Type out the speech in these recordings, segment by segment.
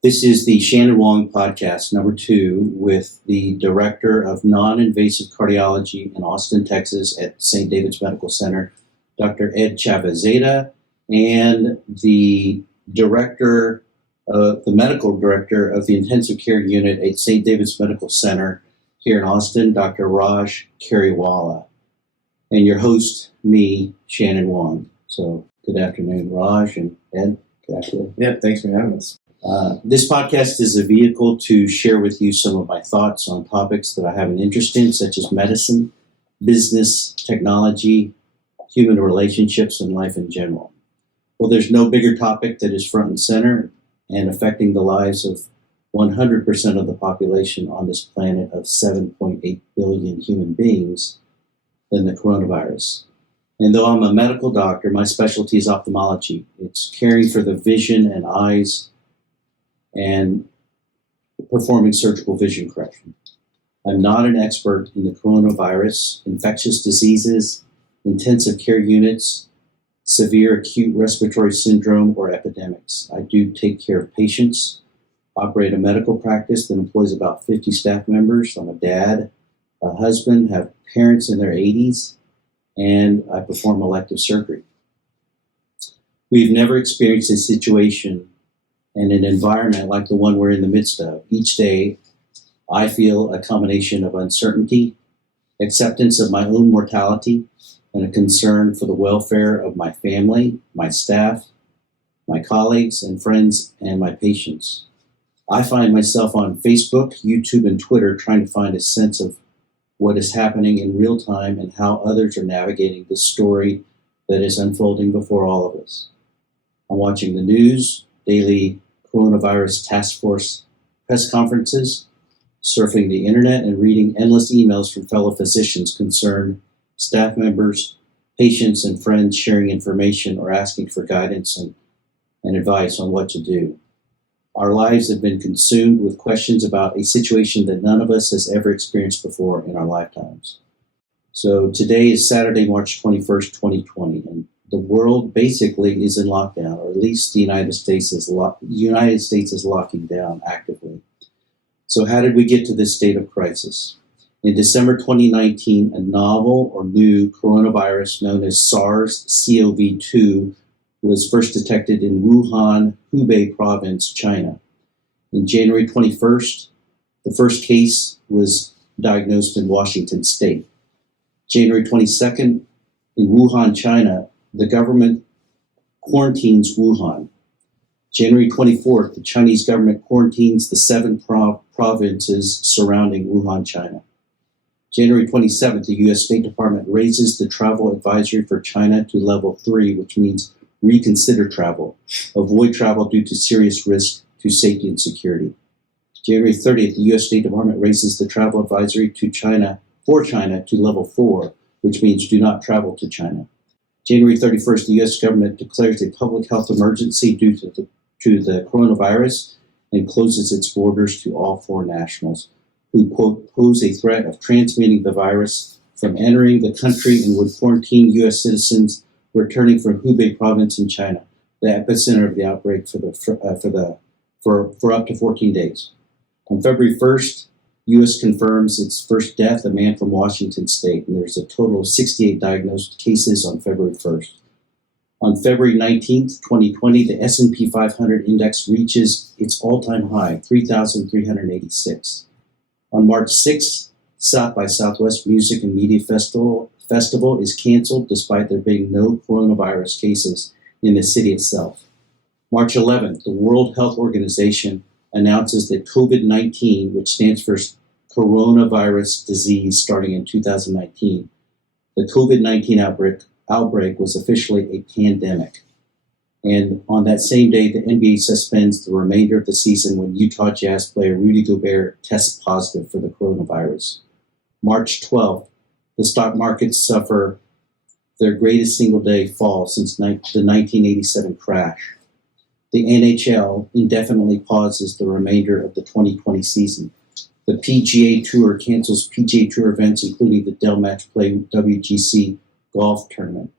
This is the Shannon Wong podcast, number 2, with the Director of Non-invasive Cardiology in Austin, Texas at St. David's Medical Center, Dr. Ed Chafizadeh, and the Medical Director of the Intensive Care Unit at St. David's Medical Center here in Austin, Dr. Raj Keriwala. And your host, me, Shannon Wong. So good afternoon, Raj and Ed. Good afternoon. Yeah, thanks for having us. This podcast is a vehicle to share with you some of my thoughts on topics that I have an interest in, such as medicine, business, technology, human relationships, and life in general. Well, there's no bigger topic that is front and center and affecting the lives of 100% of the population on this planet of 7.8 billion human beings than the coronavirus. And though I'm a medical doctor, my specialty is ophthalmology. It's caring for the vision and eyes and performing surgical vision correction. I'm not an expert in the coronavirus, infectious diseases, intensive care units, severe acute respiratory syndrome, or epidemics. I do take care of patients, operate a medical practice that employs about 50 staff members. I'm a dad, a husband, have parents in their 80s, and I perform elective surgery. We've never experienced a situation and an environment like the one we're in the midst of. Each day, I feel a combination of uncertainty, acceptance of my own mortality, and a concern for the welfare of my family, my staff, my colleagues and friends, and my patients. I find myself on Facebook, YouTube, and Twitter trying to find a sense of what is happening in real time and how others are navigating this story that is unfolding before all of us. I'm watching the news, daily coronavirus task force press conferences, surfing the internet, and reading endless emails from fellow physicians concerned, staff members, patients, and friends sharing information or asking for guidance and advice on what to do. Our lives have been consumed with questions about a situation that none of us has ever experienced before in our lifetimes. So today is Saturday, March 21st, 2020, and the world basically is in lockdown, or at least the United States is locking down actively. So how did we get to this state of crisis? In December 2019, a novel or new coronavirus known as SARS-CoV-2 was first detected in Wuhan, Hubei province, China. In January 21st, the first case was diagnosed in Washington state. January 22nd, in Wuhan, China, the government quarantines Wuhan. January 24th, the Chinese government quarantines the 7 provinces surrounding Wuhan, China. January 27th, the U.S. State Department raises the travel advisory for China to level 3, which means reconsider travel, avoid travel due to serious risk to safety and security. January 30th, the U.S. State Department raises the travel advisory to China to level 4, which means do not travel to China. January 31st, the U.S. government declares a public health emergency due to the coronavirus and closes its borders to all foreign nationals who, quote, pose a threat of transmitting the virus from entering the country and would quarantine U.S. citizens returning from Hubei province in China, the epicenter of the outbreak for up to 14 days. On February 1st, U.S. confirms its first death, a man from Washington state, and there's a total of 68 diagnosed cases on February 1st. On February 19th, 2020, the S&P 500 index reaches its all-time high, 3,386. On March 6th, South by Southwest Music and Media Festival is canceled despite there being no coronavirus cases in the city itself. March 11th, the World Health Organization announces that COVID-19, which stands for coronavirus disease starting in 2019, the COVID-19 outbreak was officially a pandemic. And on that same day, the NBA suspends the remainder of the season when Utah Jazz player Rudy Gobert tests positive for the coronavirus. March 12th, the stock markets suffer their greatest single-day fall since the 1987 crash. The NHL indefinitely pauses the remainder of the 2020 season. The PGA Tour cancels PGA Tour events, including the Dell Match Play WGC golf tournament.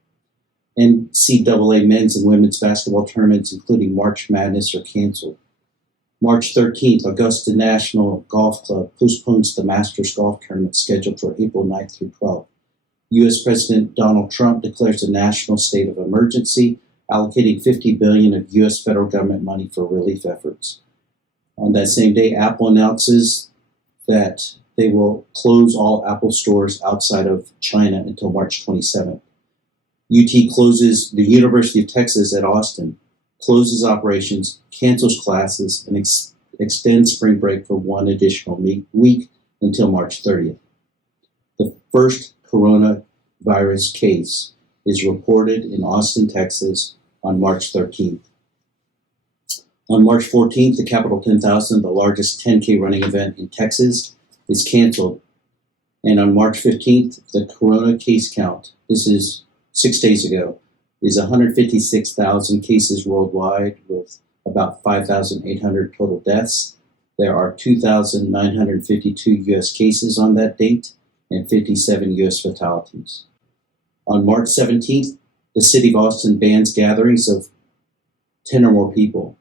NCAA men's and women's basketball tournaments, including March Madness, are canceled. March 13th, Augusta National Golf Club postpones the Masters Golf Tournament scheduled for April 9th through 12th. U.S. President Donald Trump declares a national state of emergency, allocating $50 billion of U.S. federal government money for relief efforts. On that same day, Apple announces that they will close all Apple stores outside of China until March 27th. UT closes, the University of Texas at Austin closes operations, cancels classes, and extends spring break for one additional week until March 30th. The first coronavirus case is reported in Austin, Texas on March 13th. On March 14th, the Capital 10,000, the largest 10K running event in Texas, is canceled. And on March 15th, the corona case count, this is 6 days ago, is 156,000 cases worldwide with about 5,800 total deaths. There are 2,952 U.S. cases on that date and 57 U.S. fatalities. On March 17th, the city of Austin bans gatherings of 10 or more people.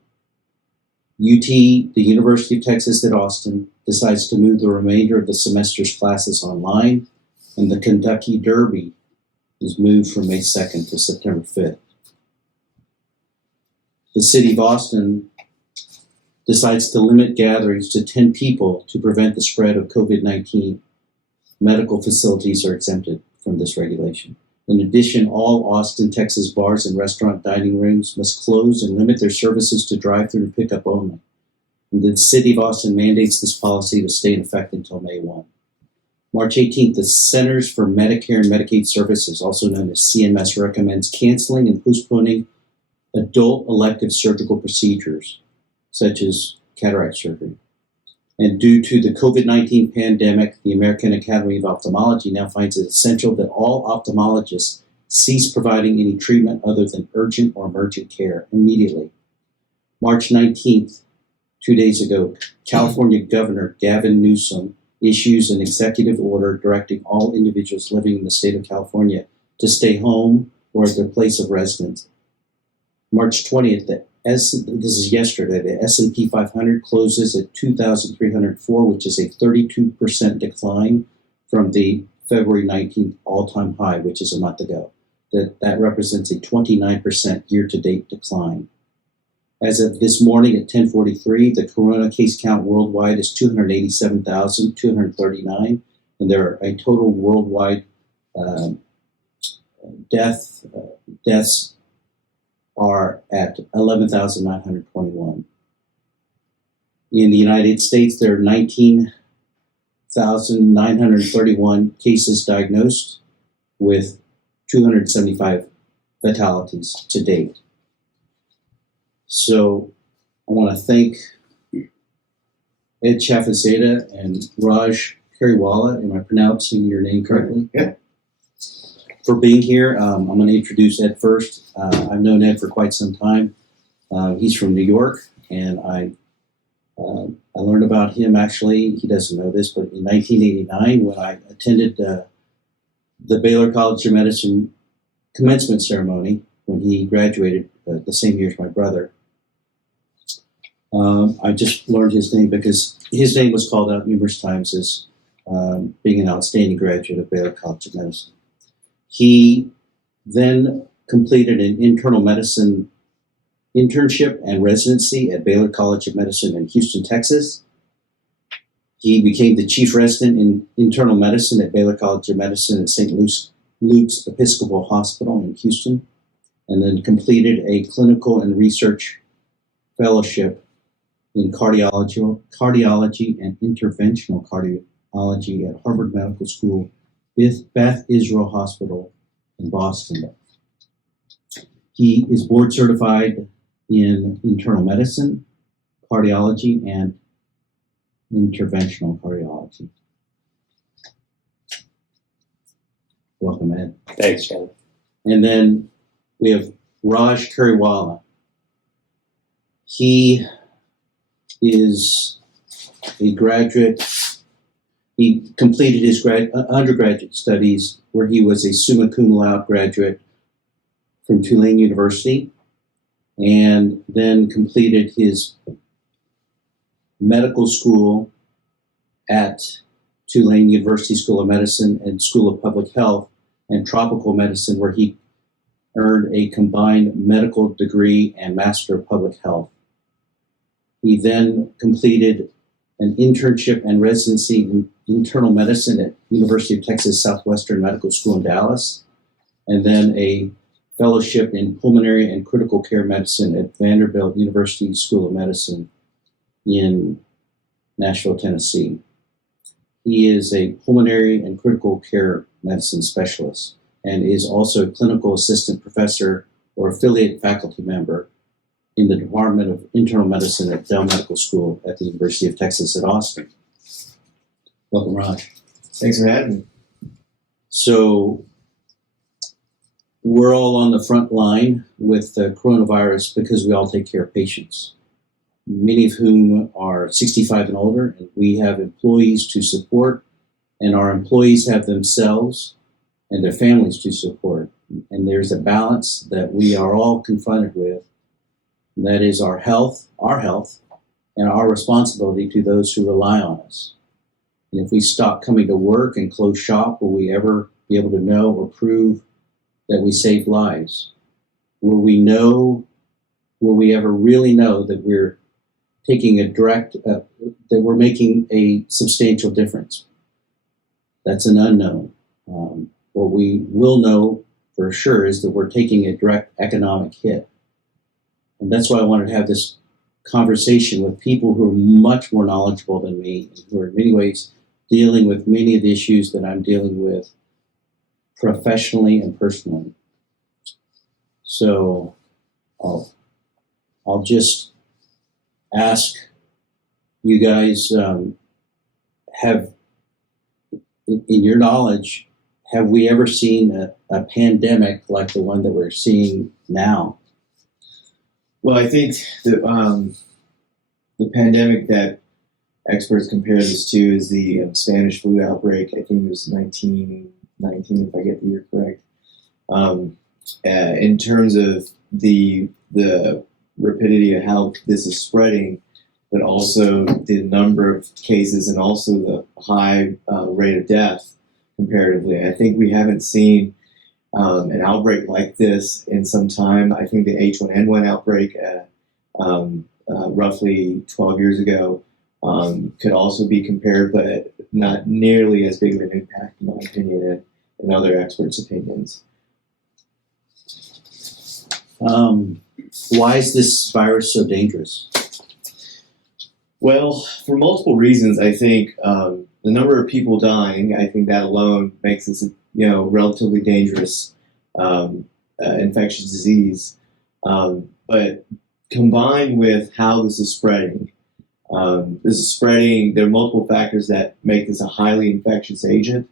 UT, the University of Texas at Austin, decides to move the remainder of the semester's classes online, and the Kentucky Derby is moved from May 2nd to September 5th. The city of Austin decides to limit gatherings to 10 people to prevent the spread of COVID-19. Medical facilities are exempted from this regulation. In addition, all Austin, Texas bars and restaurant dining rooms must close and limit their services to drive-through and pickup only. And the city of Austin mandates this policy to stay in effect until May 1. March 18th, the Centers for Medicare and Medicaid Services, also known as CMS, recommends canceling and postponing adult elective surgical procedures, such as cataract surgery. And due to the COVID-19 pandemic, the American Academy of Ophthalmology now finds it essential that all ophthalmologists cease providing any treatment other than urgent or emergent care immediately. March 19th, 2 days ago, California Governor Gavin Newsom issues an executive order directing all individuals living in the state of California to stay home or at their place of residence. March 20th, this is yesterday, the S&P 500 closes at 2,304, which is a 32% decline from the February 19th all-time high, which is a month ago. That represents a 29% year-to-date decline. As of this morning at 10:43, the corona case count worldwide is 287,239, and there are a total worldwide deaths are at 11,921. In the United States, there are 19,931 cases diagnosed with 275 fatalities to date. So I want to thank Ed Chafizadeh and Raj Keriwala, am I pronouncing your name correctly? Yeah. For being here. I'm going to introduce Ed first. I've known Ed for quite some time. He's from New York, and I learned about him, actually, he doesn't know this, but in 1989 when I attended the Baylor College of Medicine commencement ceremony when he graduated the same year as my brother. I just learned his name because his name was called out numerous times as being an outstanding graduate of Baylor College of Medicine. He then completed an internal medicine internship and residency at Baylor College of Medicine in Houston, Texas. He became the chief resident in internal medicine at Baylor College of Medicine at St. Luke's Episcopal Hospital in Houston, and then completed a clinical and research fellowship in cardiology and interventional cardiology at Harvard Medical School, Beth Israel Hospital in Boston. He is board certified in internal medicine, cardiology, and interventional cardiology. Welcome, Ed. Thanks, Shannon. And then we have Raj Keriwala. He is a graduate. He completed his undergraduate studies where he was a summa cum laude graduate from Tulane University, and then completed his medical school at Tulane University School of Medicine and School of Public Health and Tropical Medicine, where he earned a combined medical degree and Master of Public Health. He then completed an internship and residency in internal medicine at University of Texas Southwestern Medical School in Dallas, and then a fellowship in pulmonary and critical care medicine at Vanderbilt University School of Medicine in Nashville, Tennessee. He is a pulmonary and critical care medicine specialist and is also a clinical assistant professor or affiliate faculty member in the Department of Internal Medicine at Dell Medical School at the University of Texas at Austin. Welcome, Raj. Thanks for having me. So we're all on the front line with the coronavirus because we all take care of patients, many of whom are 65 and older, and we have employees to support, and our employees have themselves and their families to support. And there's a balance that we are all confronted with. That is our health, and our responsibility to those who rely on us. And if we stop coming to work and close shop, will we ever be able to know or prove that we saved lives? Will we ever really know that we're taking that we're making a substantial difference? That's an unknown. What we will know for sure is that we're taking a direct economic hit. And that's why I wanted to have this conversation with people who are much more knowledgeable than me, and who are in many ways dealing with many of the issues that I'm dealing with professionally and personally. So I'll just ask you guys, have, in your knowledge, have we ever seen a pandemic like the one that we're seeing now? Well, I think the pandemic that experts compare this to is the Spanish flu outbreak. I think it was 1919, if I get the year correct. In terms of the rapidity of how this is spreading, but also the number of cases and also the high rate of death comparatively. I think we haven't seen an outbreak like this in some time. I think the H1N1 outbreak roughly 12 years ago could also be compared, but not nearly as big of an impact, in my opinion, and other experts' opinions. Why is this virus so dangerous? Well, for multiple reasons. I think the number of people dying, I think that alone makes this relatively dangerous infectious disease. But combined with how this is spreading, there are multiple factors that make this a highly infectious agent.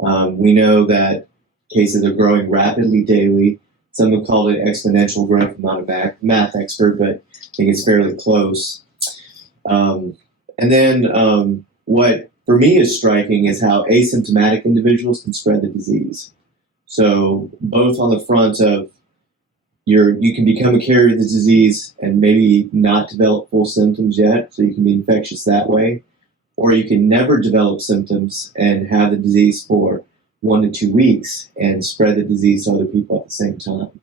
We know that cases are growing rapidly daily. Some have called it exponential growth. I'm not a math expert, but I think it's fairly close. And then what for me is striking is how asymptomatic individuals can spread the disease. So both on the front of you can become a carrier of the disease and maybe not develop full symptoms yet, so you can be infectious that way, or you can never develop symptoms and have the disease for 1 to 2 weeks and spread the disease to other people at the same time.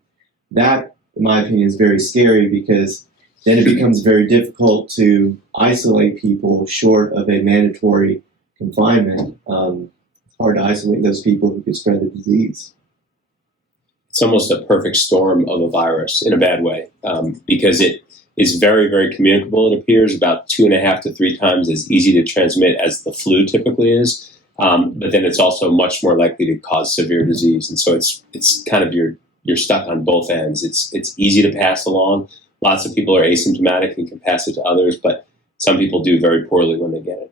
That, in my opinion, is very scary, because then it becomes very difficult to isolate people short of a mandatory confinement. It's hard to isolate those people who could spread the disease. It's almost a perfect storm of a virus in a bad way, because it is very, very communicable. It appears about 2.5 to 3 times as easy to transmit as the flu typically is. But then it's also much more likely to cause severe disease. And so it's kind of you're stuck on both ends. It's easy to pass along. Lots of people are asymptomatic and can pass it to others, but some people do very poorly when they get it.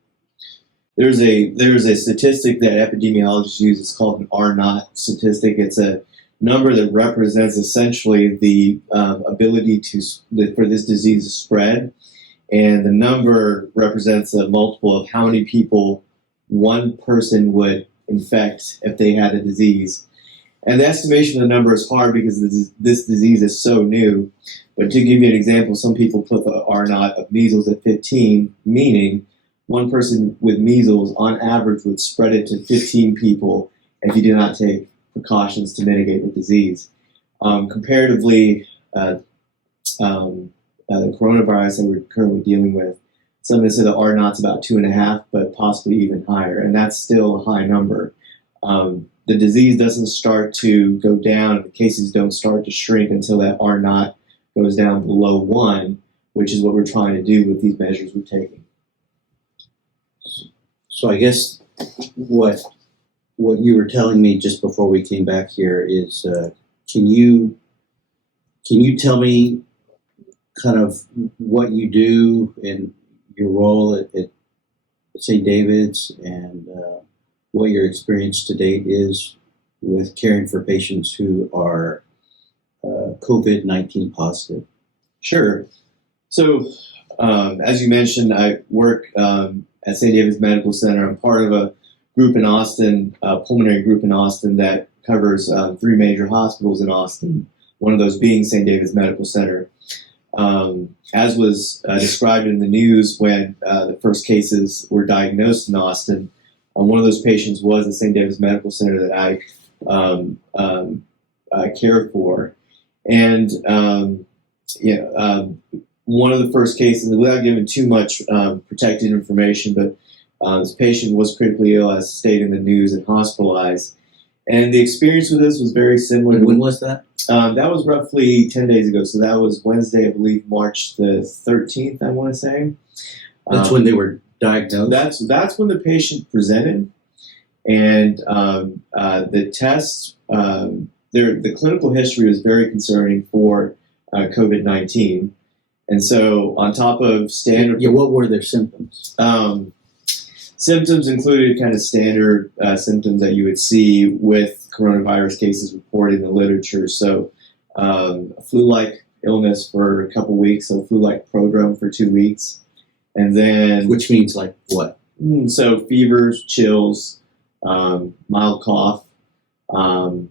There's a statistic that epidemiologists use. It's called an R0 statistic. It's a number that represents essentially the ability for this disease to spread, and the number represents a multiple of how many people one person would infect if they had the disease. And the estimation of the number is hard because this disease is so new. But to give you an example, some people put the R naught of measles at 15, meaning one person with measles on average would spread it to 15 people if you did not take precautions to mitigate the disease. Comparatively, the coronavirus that we're currently dealing with, some have said the R naught's about 2.5, but possibly even higher, and that's still a high number. The disease doesn't start to go down, the cases don't start to shrink until that R naught goes down below 1, which is what we're trying to do with these measures we're taking. So I guess what you were telling me just before we came back here is, can you tell me kind of what you do in your role at St. David's and what your experience to date is with caring for patients who are COVID-19 positive? Sure. So, as you mentioned, I work at St. David's Medical Center. I'm part of a group in Austin, a pulmonary group in Austin that covers 3 major hospitals in Austin, one of those being St. David's Medical Center. As was described in the news when the first cases were diagnosed in Austin, one of those patients was at St. David's Medical Center that I cared for. And one of the first cases, without giving too much protected information, but this patient was critically ill, as stated in the news, and hospitalized. And the experience with this was very similar. When was that? That was roughly 10 days ago. So that was Wednesday, I believe, March the 13th, I want to say. That's when they were diagnosed? That's when the patient presented. And the tests, the clinical history was very concerning for COVID-19. And so on top of standard... Yeah, what were their symptoms? Symptoms included kind of standard symptoms that you would see with coronavirus cases reported in the literature. So a flu-like illness for a couple weeks, so flu-like prodrome for 2 weeks. And then... Which means like what? So fevers, chills, mild cough, mild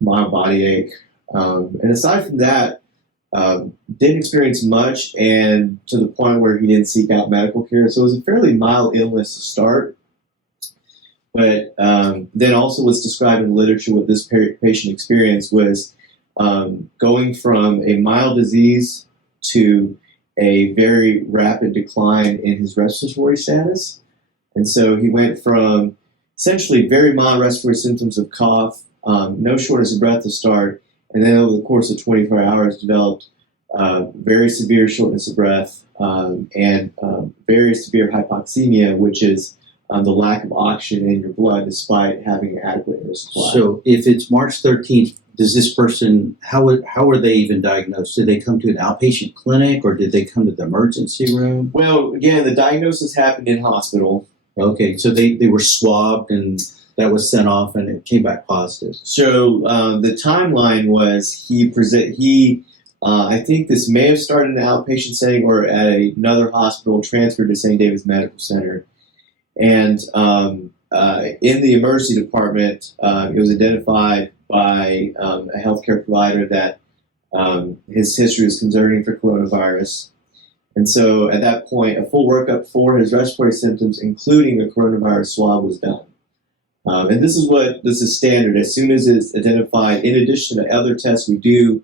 body ache. And aside from that, didn't experience much, and to the point where he didn't seek out medical care. So it was a fairly mild illness to start. But then also what's described in the literature what this patient experienced was going from a mild disease to a very rapid decline in his respiratory status. And so he went from essentially very mild respiratory symptoms of cough, no shortness of breath to start, and then over the course of 24 hours developed very severe shortness of breath and very severe hypoxemia, which is the lack of oxygen in your blood despite having an adequate air supply. So if it's March 13th, does this person, how were they even diagnosed? Did they come to an outpatient clinic or did they come to the emergency room? Well, again, the diagnosis happened in hospital. Okay, so they were swabbed and that was sent off and it came back positive. So the timeline was I think this may have started in an outpatient setting or at another hospital, transferred to St. David's Medical Center. And in the emergency department, it was identified by a healthcare provider that his history was concerning for coronavirus. And so at that point, a full workup for his respiratory symptoms, including a coronavirus swab, was done. And this is standard. As soon as it's identified, in addition to other tests we do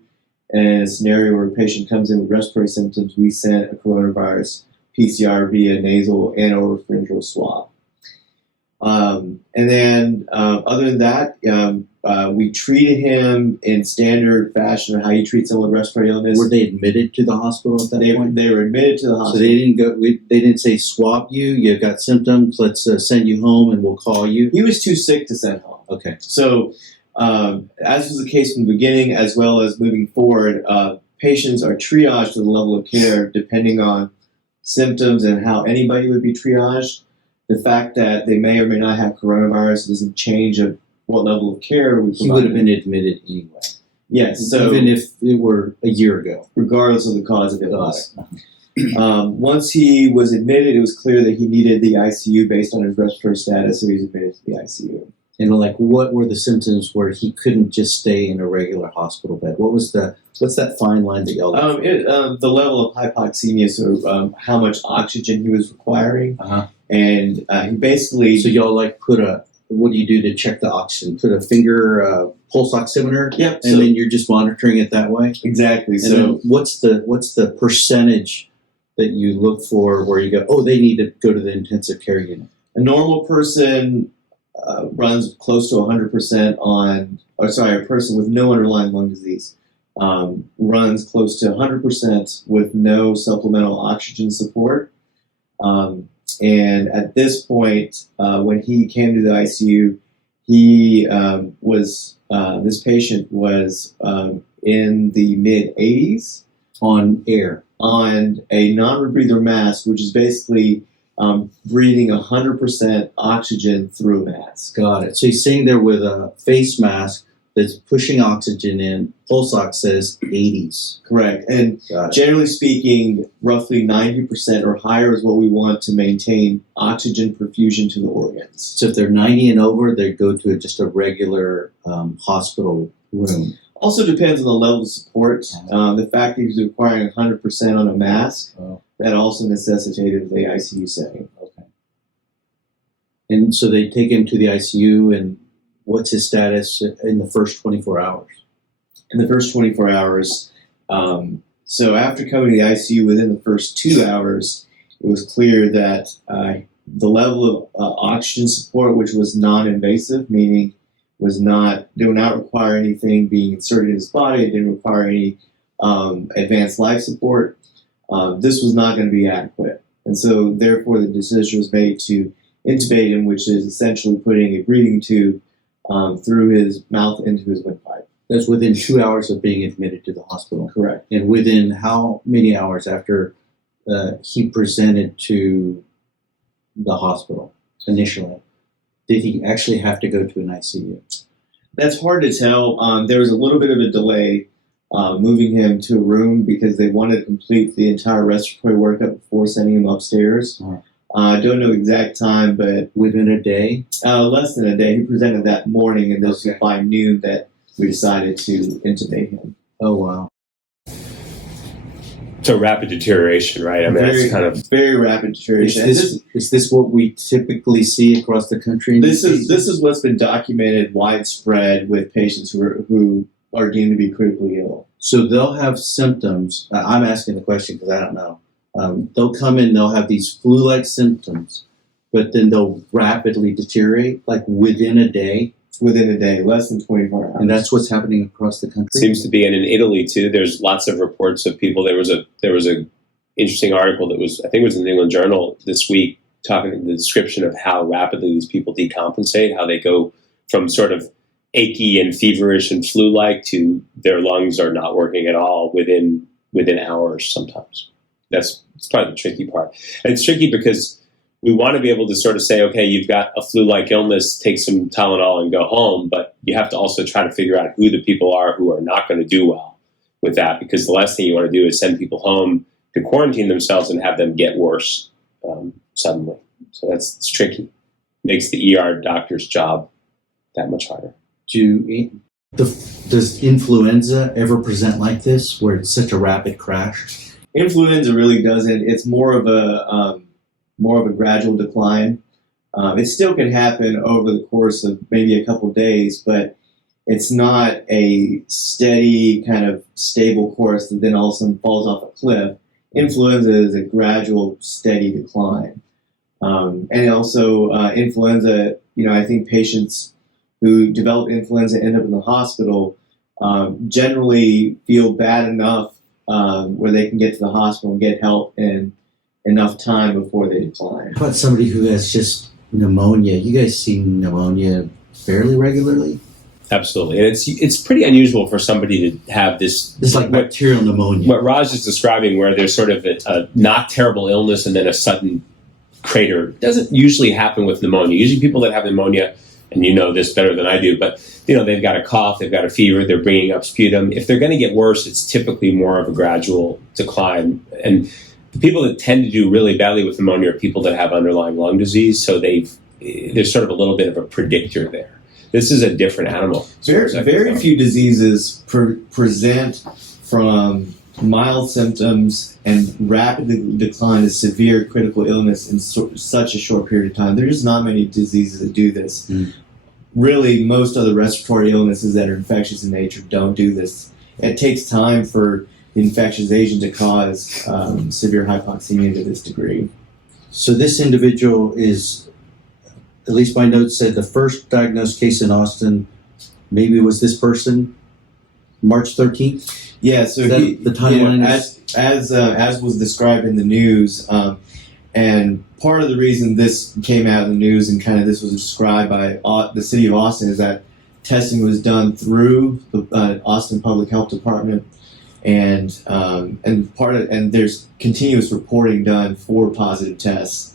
in a scenario where a patient comes in with respiratory symptoms, we send a coronavirus PCR via nasal and oropharyngeal swab. And then other than that, we treated him in standard fashion of how you treat someone with respiratory illness. Were they admitted to the hospital at that point? They were admitted to the hospital. So they didn't say swab you, you've got symptoms, let's send you home and we'll call you? He was too sick to send home. Okay. So as was the case from the beginning as well as moving forward, patients are triaged to the level of care depending on symptoms and how anybody would be triaged. The fact that they may or may not have coronavirus doesn't change of what level of care we provide. He would have been admitted anyway. Yes. So even if it were a year ago. Regardless of the cause of illness. Once he was admitted, it was clear that he needed the ICU based on his respiratory status, so he was admitted to the ICU. And like, what were the symptoms where he couldn't just stay in a regular hospital bed? What's that fine line that y'all look for? The level of hypoxemia, so how much oxygen he was requiring. Uh-huh. And he basically... So y'all like what do you do to check the oxygen? Put a finger pulse oximeter? Yep. And then you're just monitoring it that way? Exactly. And So then what's the percentage that you look for where you go, oh, they need to go to the intensive care unit? a normal person runs close to 100% a person with no underlying lung disease runs close to 100% with no supplemental oxygen support. And at this point, when he came to the ICU, this patient was in the mid 80s On air. on a non-rebreather mask, which is basically breathing 100% oxygen through a mask. Got it. So he's sitting there with a face mask that's pushing oxygen in. Pulse ox says 80s. Correct. And Got it. generally speaking, roughly 90% or higher is what we want to maintain oxygen perfusion to the organs. So if they're 90 and over, they go to just a regular hospital room. Also depends on the level of support. The fact that he's requiring 100% on a mask, that also necessitated the ICU setting. Okay. And so they take him to the ICU, and what's his status in the first 24 hours? In the first 24 hours, so after coming to the ICU within the first 2 hours, it was clear that the level of oxygen support, which was non-invasive, meaning did not require anything being inserted in his body, it didn't require any advanced life support, this was not going to be adequate. And so therefore the decision was made to intubate him, which is essentially putting a breathing tube through his mouth into his windpipe. That's within 2 hours of being admitted to the hospital. Correct. And within how many hours after he presented to the hospital initially? Did he actually have to go to an ICU? That's hard to tell. There was a little bit of a delay moving him to a room because they wanted to complete the entire respiratory workup before sending him upstairs. I don't know the exact time, but Within a day? less than a day. He presented that morning, and this was Okay. by noon that we decided to intubate him. Oh, wow. So rapid deterioration, right? I mean, that's kind of very rapid deterioration. Is this what we typically see across the country? This is what's been documented widespread with patients who are deemed to be critically ill. So they'll have symptoms. I'm asking the question because I don't know. They'll come in, they'll have these flu-like symptoms, but then they'll rapidly deteriorate, like within a day. Within a day, less than 24 hours. And that's what's happening across the country. seems to be, and in Italy too. There's lots of reports of people. There was a interesting article that was, I think it was in the New England Journal this week, talking in the description of how rapidly these people decompensate, how they go from sort of achy and feverish and flu-like to their lungs are not working at all within hours sometimes. That's probably the tricky part. And it's tricky because we want to be able to sort of say, okay, you've got a flu-like illness, take some Tylenol and go home, but you have to also try to figure out who the people are who are not going to do well with that, because the last thing you want to do is send people home to quarantine themselves and have them get worse suddenly. So it's tricky. Makes the ER doctor's job that much harder. Does influenza ever present like this, where it's such a rapid crash? Influenza really doesn't. It's more of a gradual decline. It still can happen over the course of maybe a couple of days, but it's not a steady kind of stable course that then all of a sudden falls off a cliff. Influenza is a gradual, steady decline. And also influenza, I think patients who develop influenza end up in the hospital generally feel bad enough where they can get to the hospital and get help in enough time before they decline. How about somebody who has just pneumonia? You guys see pneumonia fairly regularly? Absolutely. And it's pretty unusual for somebody to have this. It's like bacterial pneumonia. What Raj is describing, where there's sort of a not terrible illness and then a sudden crater, doesn't usually happen with pneumonia. Usually people that have pneumonia, and you know this better than I do, but they've got a cough, they've got a fever, they're bringing up sputum. If they're going to get worse, it's typically more of a gradual decline. And the people that tend to do really badly with pneumonia are people that have underlying lung disease, so there's sort of a little bit of a predictor there. This is a different animal. Very few diseases present from mild symptoms and rapidly decline to severe critical illness in such a short period of time. There's just not many diseases that do this. Really, most other respiratory illnesses that are infectious in nature don't do this. It takes time for the infectious agent to cause severe hypoxemia to this degree. So this individual is, at least my notes said, the first diagnosed case in Austin maybe was this person, March 13th? Yeah, so the timeline as was described in the news, and part of the reason this came out in the news and kind of this was described by the city of Austin is that testing was done through the Austin Public Health Department, and there's continuous reporting done for positive tests.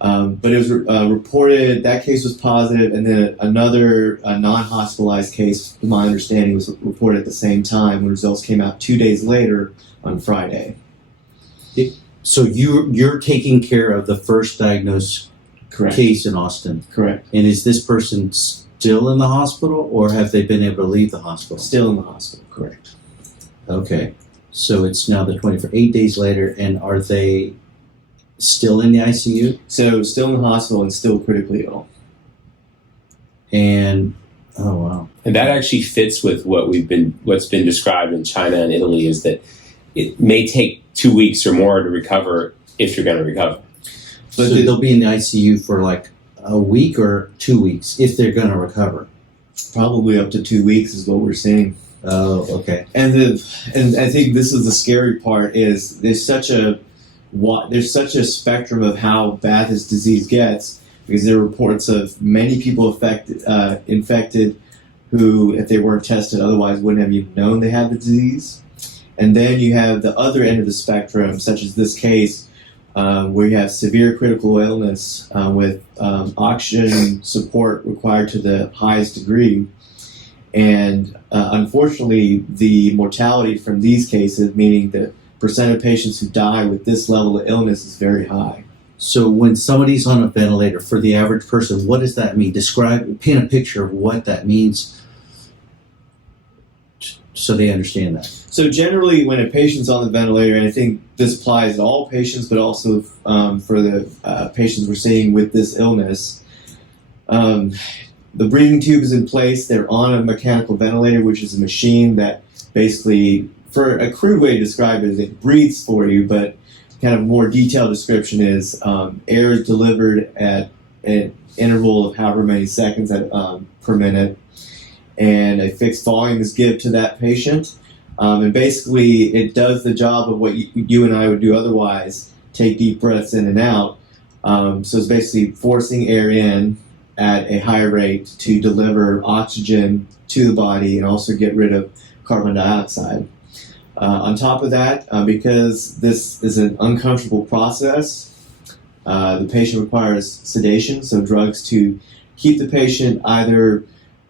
But it was reported that case was positive, and then another non-hospitalized case, to my understanding, was reported at the same time when results came out 2 days later on Friday. So you're taking care of the first diagnosed Correct. case in Austin. Correct. And is this person still in the hospital, or have they been able to leave the hospital? Still in the hospital. Correct. Okay. So it's now the 24, 8 days later, and are they still in the ICU? So still in the hospital and still critically ill. And oh wow. And that actually fits with what's been described in China and Italy, is that it may take 2 weeks or more to recover if you're going to recover. So they'll be in the ICU for like a week or 2 weeks if they're going to recover. Probably up to 2 weeks is what we're seeing. Oh, okay. And I think this is the scary part is there's such a spectrum of how bad this disease gets, because there are reports of many people infected who, if they weren't tested otherwise, wouldn't have even known they had the disease. And then you have the other end of the spectrum, such as this case, where you have severe critical illness with oxygen support required to the highest degree. And unfortunately, the mortality from these cases, meaning the percent of patients who die with this level of illness, is very high. So when somebody's on a ventilator, for the average person, what does that mean? Paint a picture of what that means so they understand that. So generally, when a patient's on the ventilator, and I think this applies to all patients, but also for the patients we're seeing with this illness, the breathing tube is in place. They're on a mechanical ventilator, which is a machine that basically, for a crude way to describe it, is it breathes for you, but kind of more detailed description is air is delivered at an interval of however many seconds per minute, and a fixed volume is given to that patient. And basically, it does the job of what you and I would do otherwise, take deep breaths in and out. So it's basically forcing air in at a high rate to deliver oxygen to the body and also get rid of carbon dioxide. On top of that, because this is an uncomfortable process, the patient requires sedation, so drugs to keep the patient either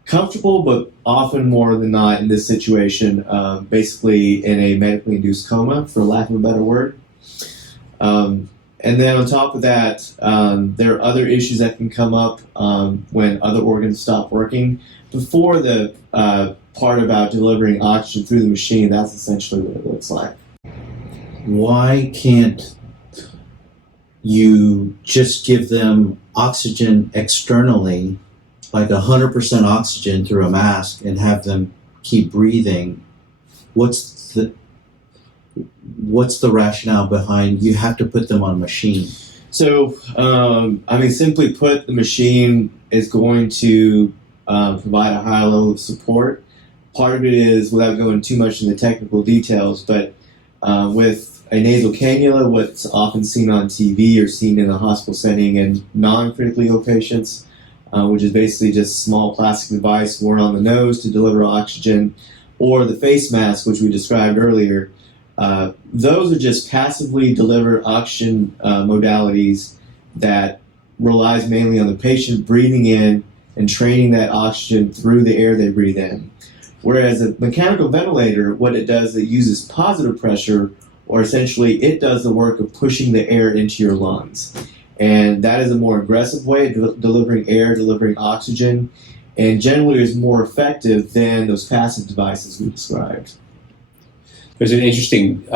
comfortable, but often more than not in this situation, basically in a medically induced coma, for lack of a better word. And then on top of that, there are other issues that can come up when other organs stop working. Before the part about delivering oxygen through the machine, that's essentially what it looks like. Why can't you just give them oxygen externally, like 100% oxygen through a mask, and have them keep breathing? What's the rationale behind you have to put them on a machine? So, simply put, the machine is going to provide a high level of support. Part of it is, without going too much into technical details, but with a nasal cannula, what's often seen on TV or seen in a hospital setting in non-critically ill patients, which is basically just a small plastic device worn on the nose to deliver oxygen, or the face mask, which we described earlier. Those are just passively delivered oxygen modalities that relies mainly on the patient breathing in and training that oxygen through the air they breathe in. Whereas a mechanical ventilator, what it does, it uses positive pressure, or essentially it does the work of pushing the air into your lungs. And that is a more aggressive way of delivering air, delivering oxygen. and generally is more effective than those passive devices we described. There's an interesting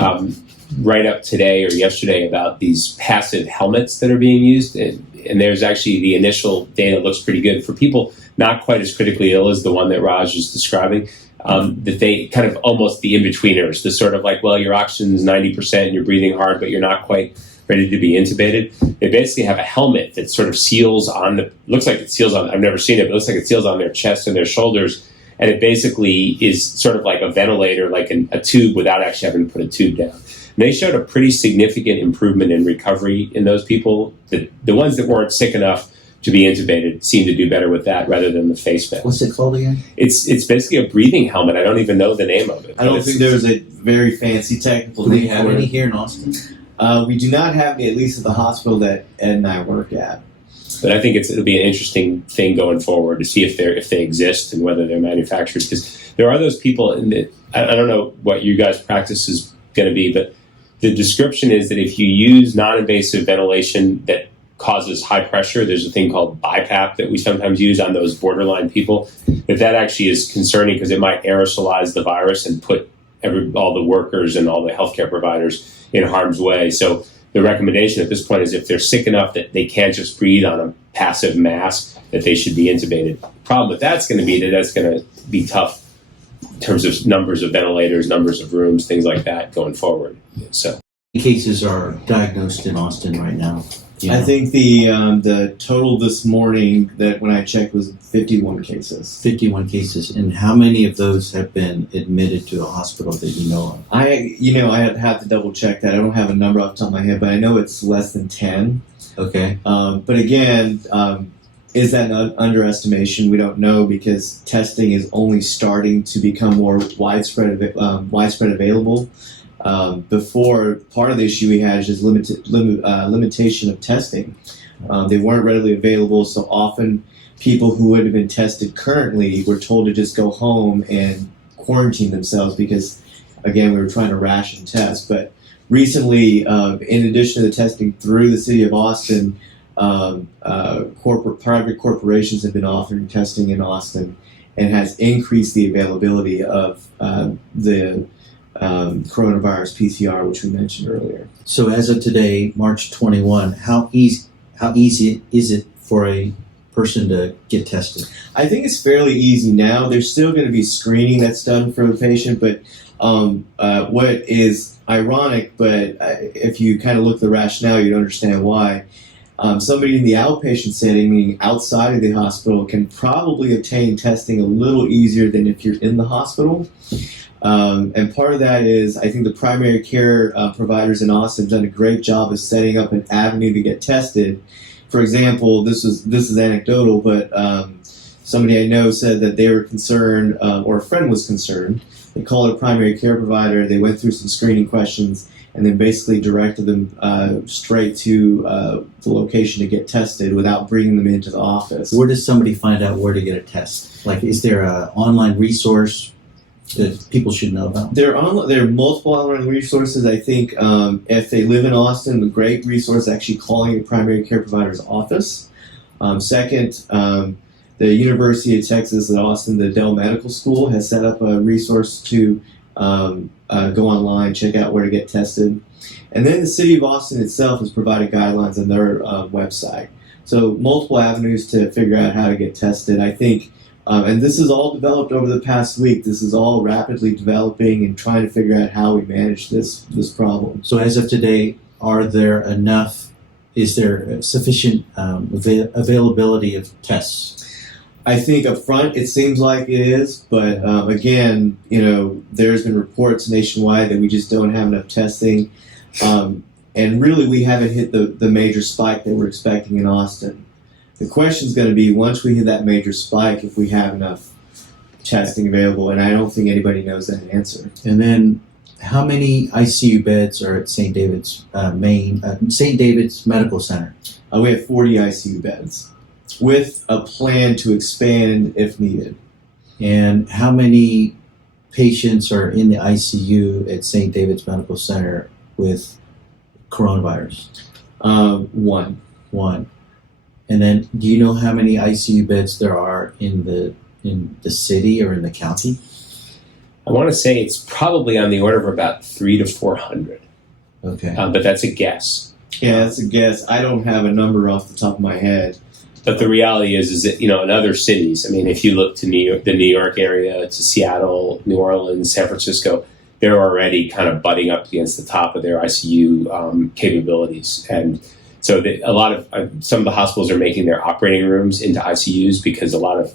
write-up today or yesterday about these passive helmets that are being used, and there's actually the initial data looks pretty good for people not quite as critically ill as the one that Raj is describing. That they kind of almost the in-betweeners, the sort of like, well, your oxygen is 90% and you're breathing hard, but you're not quite ready to be intubated. They basically have a helmet that sort of seals on looks like it seals on, I've never seen it, but it looks like it seals on their chest and their shoulders. And it basically is sort of like a ventilator, like a tube without actually having to put a tube down. And they showed a pretty significant improvement in recovery in those people. The ones that weren't sick enough to be intubated seem to do better with that rather than the face mask. What's it called again? It's basically a breathing helmet. I don't even know the name of it. I don't think there's a very fancy technical Do we name have for any it. here in Austin? We do not have any, at least at the hospital that Ed and I work at. But I think it'll be an interesting thing going forward to see if they exist and whether they're manufactured. Because there are those people, and I don't know what you guys' practice is going to be, but the description is that if you use non-invasive ventilation that causes high pressure, there's a thing called BiPAP that we sometimes use on those borderline people, that actually is concerning because it might aerosolize the virus and put all the workers and all the healthcare providers in harm's way. So the recommendation at this point is if they're sick enough that they can't just breathe on a passive mask, that they should be intubated. The problem with that's going to be that's going to be tough in terms of numbers of ventilators, numbers of rooms, things like that going forward. So Cases are diagnosed in Austin right now. I think the total this morning that when I checked was 51 cases. 51 cases. And how many of those have been admitted to a hospital that you know of? I have to double check that. I don't have a number off the top of my head, but I know it's less than 10. Okay. But again, is that an underestimation? We don't know because testing is only starting to become more widespread available. Before, part of the issue we had is just limitation of testing. They weren't readily available, so often people who would have been tested currently were told to just go home and quarantine themselves because, again, we were trying to ration tests. But recently, in addition to the testing through the city of Austin, private corporations have been offering testing in Austin and has increased the availability of the coronavirus PCR, which we mentioned earlier. So as of today, March 21, how easy is it for a person to get tested? I think it's fairly easy now. There's still going to be screening that's done for the patient, but what is ironic, but if you kind of look at the rationale, you'd understand why. Somebody in the outpatient setting, meaning outside of the hospital, can probably obtain testing a little easier than if you're in the hospital. And part of that is, I think the primary care providers in Austin have done a great job of setting up an avenue to get tested. For example, this is anecdotal, but somebody I know said that they were concerned, or a friend was concerned. They called a primary care provider, they went through some screening questions, and then basically directed them straight to the location to get tested without bringing them into the office. Where does somebody find out where to get a test? Like, is there an online resource that people should know about? There are multiple online resources. I think if they live in Austin, a great resource is actually calling the primary care provider's office. Second, the University of Texas at Austin, the Dell Medical School, has set up a resource to go online, check out where to get tested. And then the City of Austin itself has provided guidelines on their website. So multiple avenues to figure out how to get tested. I think and this is all developed over the past week. This is all rapidly developing and trying to figure out how we manage this problem. So as of today, is there sufficient availability of tests? I think up front it seems like it is, but again, there's been reports nationwide that we just don't have enough testing. And really we haven't hit the major spike that we're expecting in Austin. The question is going to be, once we hit that major spike, if we have enough testing available, and I don't think anybody knows that answer. And then, how many ICU beds are at St. David's St. David's Medical Center? We have 40 ICU beds, with a plan to expand if needed. And how many patients are in the ICU at St. David's Medical Center with coronavirus? One. And then, do you know how many ICU beds there are in the city or in the county? I want to say it's probably on the order of about 300 to 400, Okay. but that's a guess. Yeah, that's a guess. I don't have a number off the top of my head. But the reality is that, in other cities, I mean, if you look to the New York area, to Seattle, New Orleans, San Francisco, they're already kind of butting up against the top of their ICU capabilities. And so some of the hospitals are making their operating rooms into ICUs because a lot of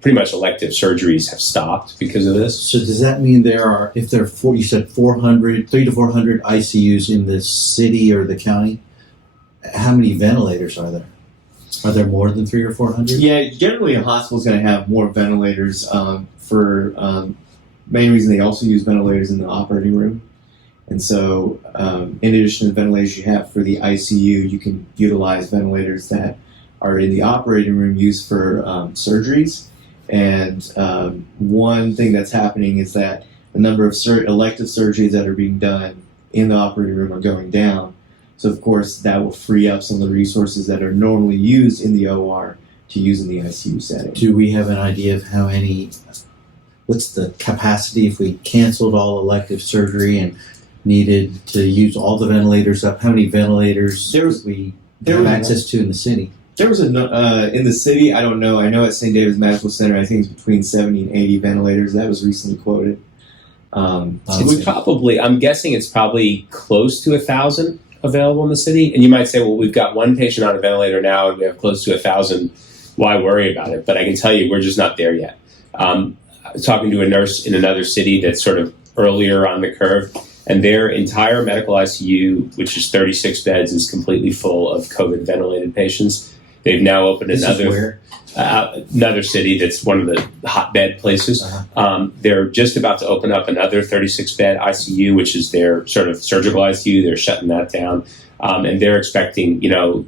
pretty much elective surgeries have stopped because of this. So does that mean if there are 300 to 400 ICUs in the city or the county, how many ventilators are there? Are there more than 300 or 400? Yeah, generally a hospital's going to have more ventilators for main reason they also use ventilators in the operating room. And so in addition to the ventilators you have for the ICU, you can utilize ventilators that are in the operating room used for surgeries. And one thing that's happening is that the number of elective surgeries that are being done in the operating room are going down. So, of course, that will free up some of the resources that are normally used in the OR to use in the ICU setting. Do we have an idea of what's the capacity if we canceled all elective surgery and needed to use all the ventilators up? How many ventilators we have access to in the city? There was in the city, I don't know. I know at St. David's Medical Center, I think it's between 70 and 80 ventilators. That was recently quoted. I'm guessing it's probably close to 1,000 available in the city. And you might say, well, we've got one patient on a ventilator now and we have close to 1,000. Why worry about it? But I can tell you, we're just not there yet. Talking to a nurse in another city that's sort of earlier on the curve, and their entire medical ICU, which is 36 beds, is completely full of COVID ventilated patients. They've now opened another city that's one of the hotbed places. They're just about to open up another 36-bed ICU, which is their sort of surgical ICU. They're shutting that down. And they're expecting,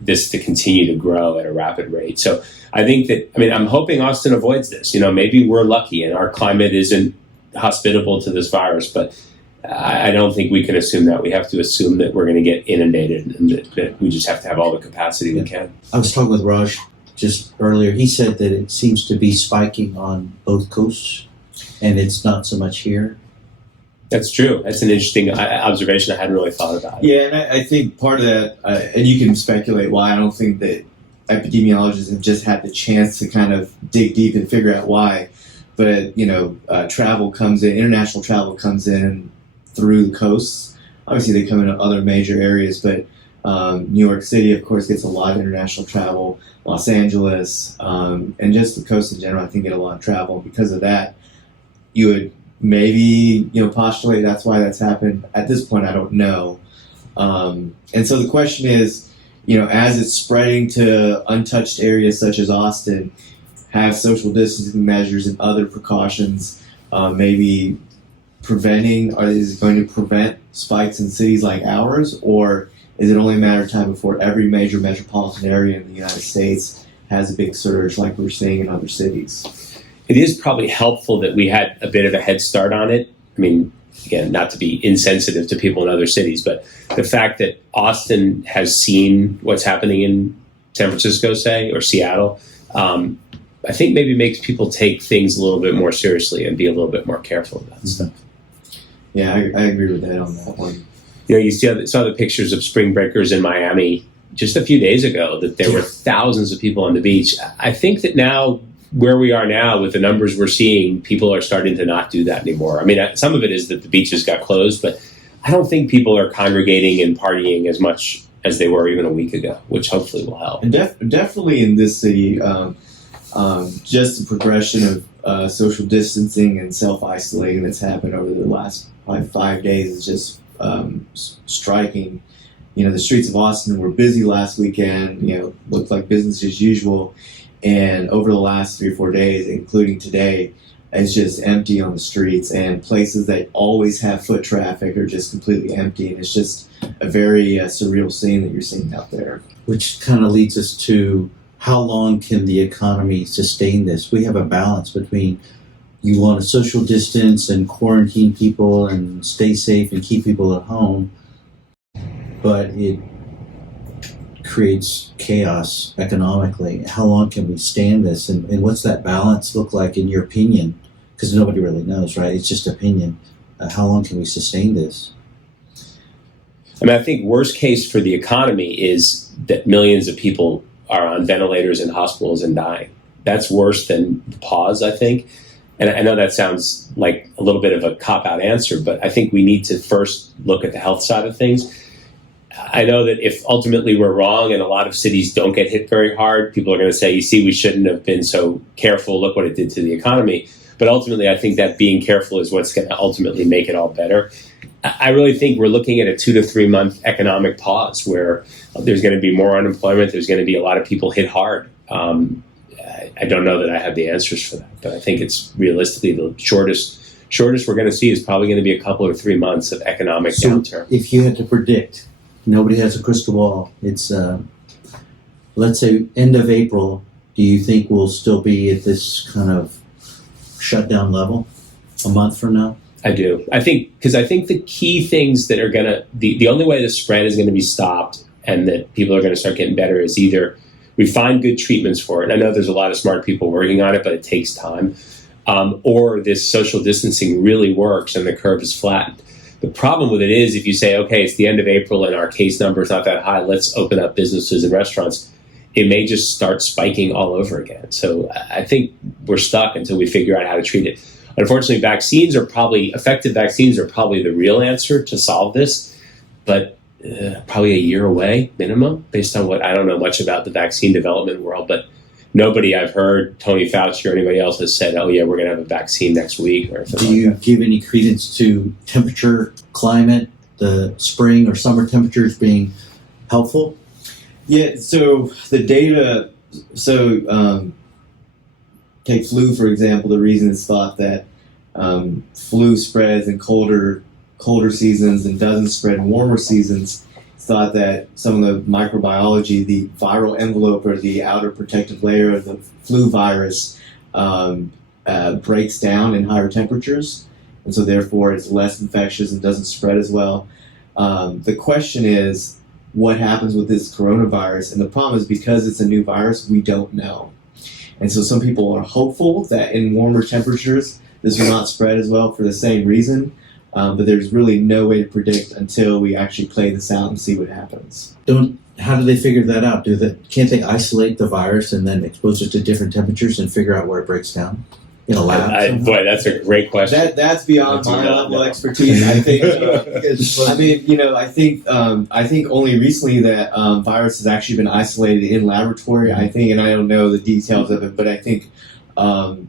this to continue to grow at a rapid rate. So I think I'm hoping Austin avoids this. Maybe we're lucky and our climate isn't hospitable to this virus, but I don't think we can assume that. We have to assume that we're going to get inundated and that we just have to have all the capacity we can. I was talking with Raj just earlier. He said that it seems to be spiking on both coasts, and it's not so much here. That's true. That's an interesting observation I hadn't really thought about. Yeah, and I think part of that, and you can speculate why, I don't think that epidemiologists have just had the chance to kind of dig deep and figure out why. But, travel comes in, international travel comes in through the coasts. Obviously, they come into other major areas, but New York City, of course, gets a lot of international travel. Los Angeles, and just the coast in general, I think, get a lot of travel. Because of that, you would maybe, postulate that's why that's happened. At this point, I don't know. And so the question is, as it's spreading to untouched areas such as Austin, have social distancing measures and other precautions maybe preventing, or is it going to prevent spikes in cities like ours, or is it only a matter of time before every major metropolitan area in the United States has a big surge like we're seeing in other cities? It is probably helpful that we had a bit of a head start on it. Again, not to be insensitive to people in other cities, but the fact that Austin has seen what's happening in San Francisco, say, or Seattle, I think maybe makes people take things a little bit more seriously and be a little bit more careful about stuff. Yeah, I agree with that on that one. You saw the pictures of spring breakers in Miami just a few days ago, that there were thousands of people on the beach. I think that now, where we are now with the numbers we're seeing, people are starting to not do that anymore. Some of it is that the beaches got closed, but I don't think people are congregating and partying as much as they were even a week ago, which hopefully will help. And definitely in this city, just the progression of social distancing and self-isolating that's happened over the last 5 days is just striking. The streets of Austin were busy last weekend, looked like business as usual. And over the last 3 or 4 days, including today, it's just empty on the streets, and places that always have foot traffic are just completely empty. And it's just a very surreal scene that you're seeing out there. Which kind of leads us to, how long can the economy sustain this? We have a balance between, you want to social distance and quarantine people and stay safe and keep people at home, but it creates chaos economically. How long can we stand this? And what's that balance look like in your opinion? Because nobody really knows, right? It's just opinion. How long can we sustain this? I mean, I think worst case for the economy is that millions of people are on ventilators in hospitals and dying. That's worse than the pause, I think. And I know that sounds like a little bit of a cop-out answer, but I think we need to first look at the health side of things. I know that if ultimately we're wrong and a lot of cities don't get hit very hard, people are going to say, you see, we shouldn't have been so careful. Look what it did to the economy. But ultimately, I think that being careful is what's going to ultimately make it all better. I really think we're looking at a 2 to 3 month economic pause where there's going to be more unemployment. There's going to be a lot of people hit hard. I don't know that I have the answers for that, but I think it's realistically the shortest we're going to see is probably going to be a couple or 3 months of economic downturn. If you had to predict, nobody has a crystal ball. It's let's say end of April. Do you think we'll still be at this kind of shutdown level a month from now? I do. I think the key things that are going to, the only way the spread is going to be stopped and that people are going to start getting better is either we find good treatments for it. I know there's a lot of smart people working on it, but it takes time. Or this social distancing really works and the curve is flattened. The problem with it is if you say, okay, it's the end of April and our case number is not that high, let's open up businesses and restaurants, it may just start spiking all over again. So I think we're stuck until we figure out how to treat it. Unfortunately, effective vaccines are probably the real answer to solve this, but probably a year away minimum, based on what I don't know much about the vaccine development world, but nobody I've heard, Tony Fauci or anybody else has said, oh yeah, we're going to have a vaccine next week or anything. Do you give any credence to temperature, climate, the spring or summer temperatures being helpful? Yeah, so the data, take flu, for example. The reason it's thought that flu spreads in colder seasons and doesn't spread in warmer seasons. It's thought that some of the microbiology, the viral envelope or the outer protective layer of the flu virus breaks down in higher temperatures, and so therefore it's less infectious and doesn't spread as well. The question is, what happens with this coronavirus? And the problem is because it's a new virus, we don't know. And so some people are hopeful that in warmer temperatures, this will not spread as well for the same reason. But there's really no way to predict until we actually play this out and see what happens. How do they figure that out? Can't they isolate the virus and then expose it to different temperatures and figure out where it breaks down in a lab? Boy, that's a great question. That's beyond my level of expertise. I think. I think only recently that virus has actually been isolated in laboratory. I think, and I don't know the details of it, but I think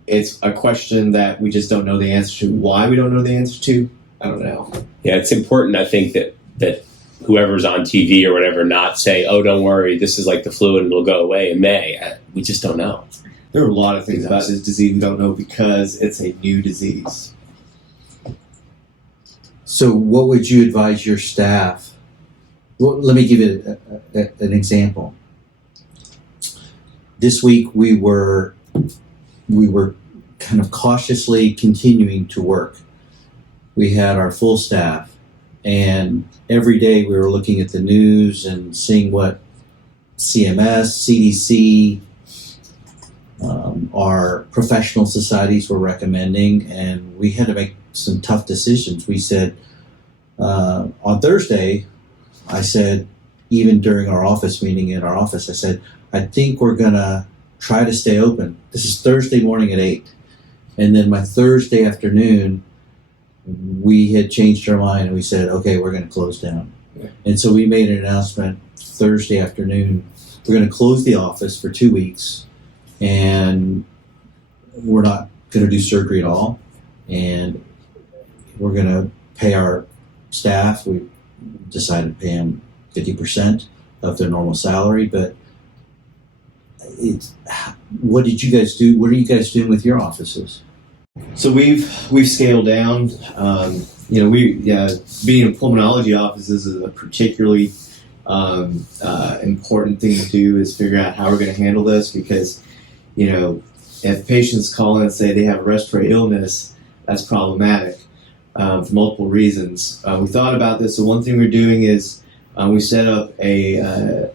it's a question that we just don't know the answer to. Why we don't know the answer to, I don't know. Yeah, it's important, I think, that whoever's on TV or whatever not say, oh, don't worry, this is like the flu and it'll go away in May. We just don't know. There are a lot of things about this disease we don't know because it's a new disease. So what would you advise your staff? Well, let me give you an example. This week we were kind of cautiously continuing to work. We had our full staff, and every day we were looking at the news and seeing what CMS, CDC, our professional societies were recommending, and we had to make some tough decisions. We said, on Thursday, I said, even during our office meeting in our office, I said, I think we're going to try to stay open. This is Thursday morning at 8. And then my Thursday afternoon, we had changed our mind and we said, okay, we're going to close down. Yeah. And so we made an announcement Thursday afternoon. We're going to close the office for 2 weeks, and we're not going to do surgery at all. And we're going to pay our staff. We decided to pay them 50% of their normal salary. But what did you guys do? What are you guys doing with your offices? So we've scaled down. Being in pulmonology offices is a particularly important thing to do, is figure out how we're going to handle this, because if patients call in and say they have a respiratory illness, that's problematic for multiple reasons. We thought about this. So one thing we're doing is We set up a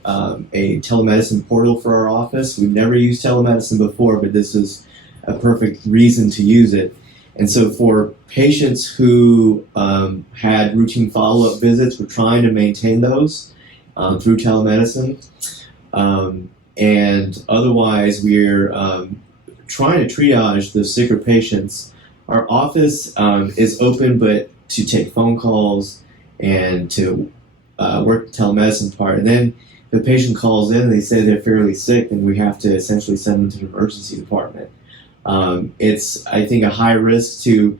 telemedicine portal for our office. We've never used telemedicine before, but this is a perfect reason to use it. And so for patients who had routine follow-up visits, we're trying to maintain those through telemedicine. And otherwise, we're trying to triage the sicker patients. Our office is open, but to take phone calls and to work the telemedicine part. And then the patient calls in and they say they're fairly sick, and we have to essentially send them to the emergency department. It's, I think, a high risk to,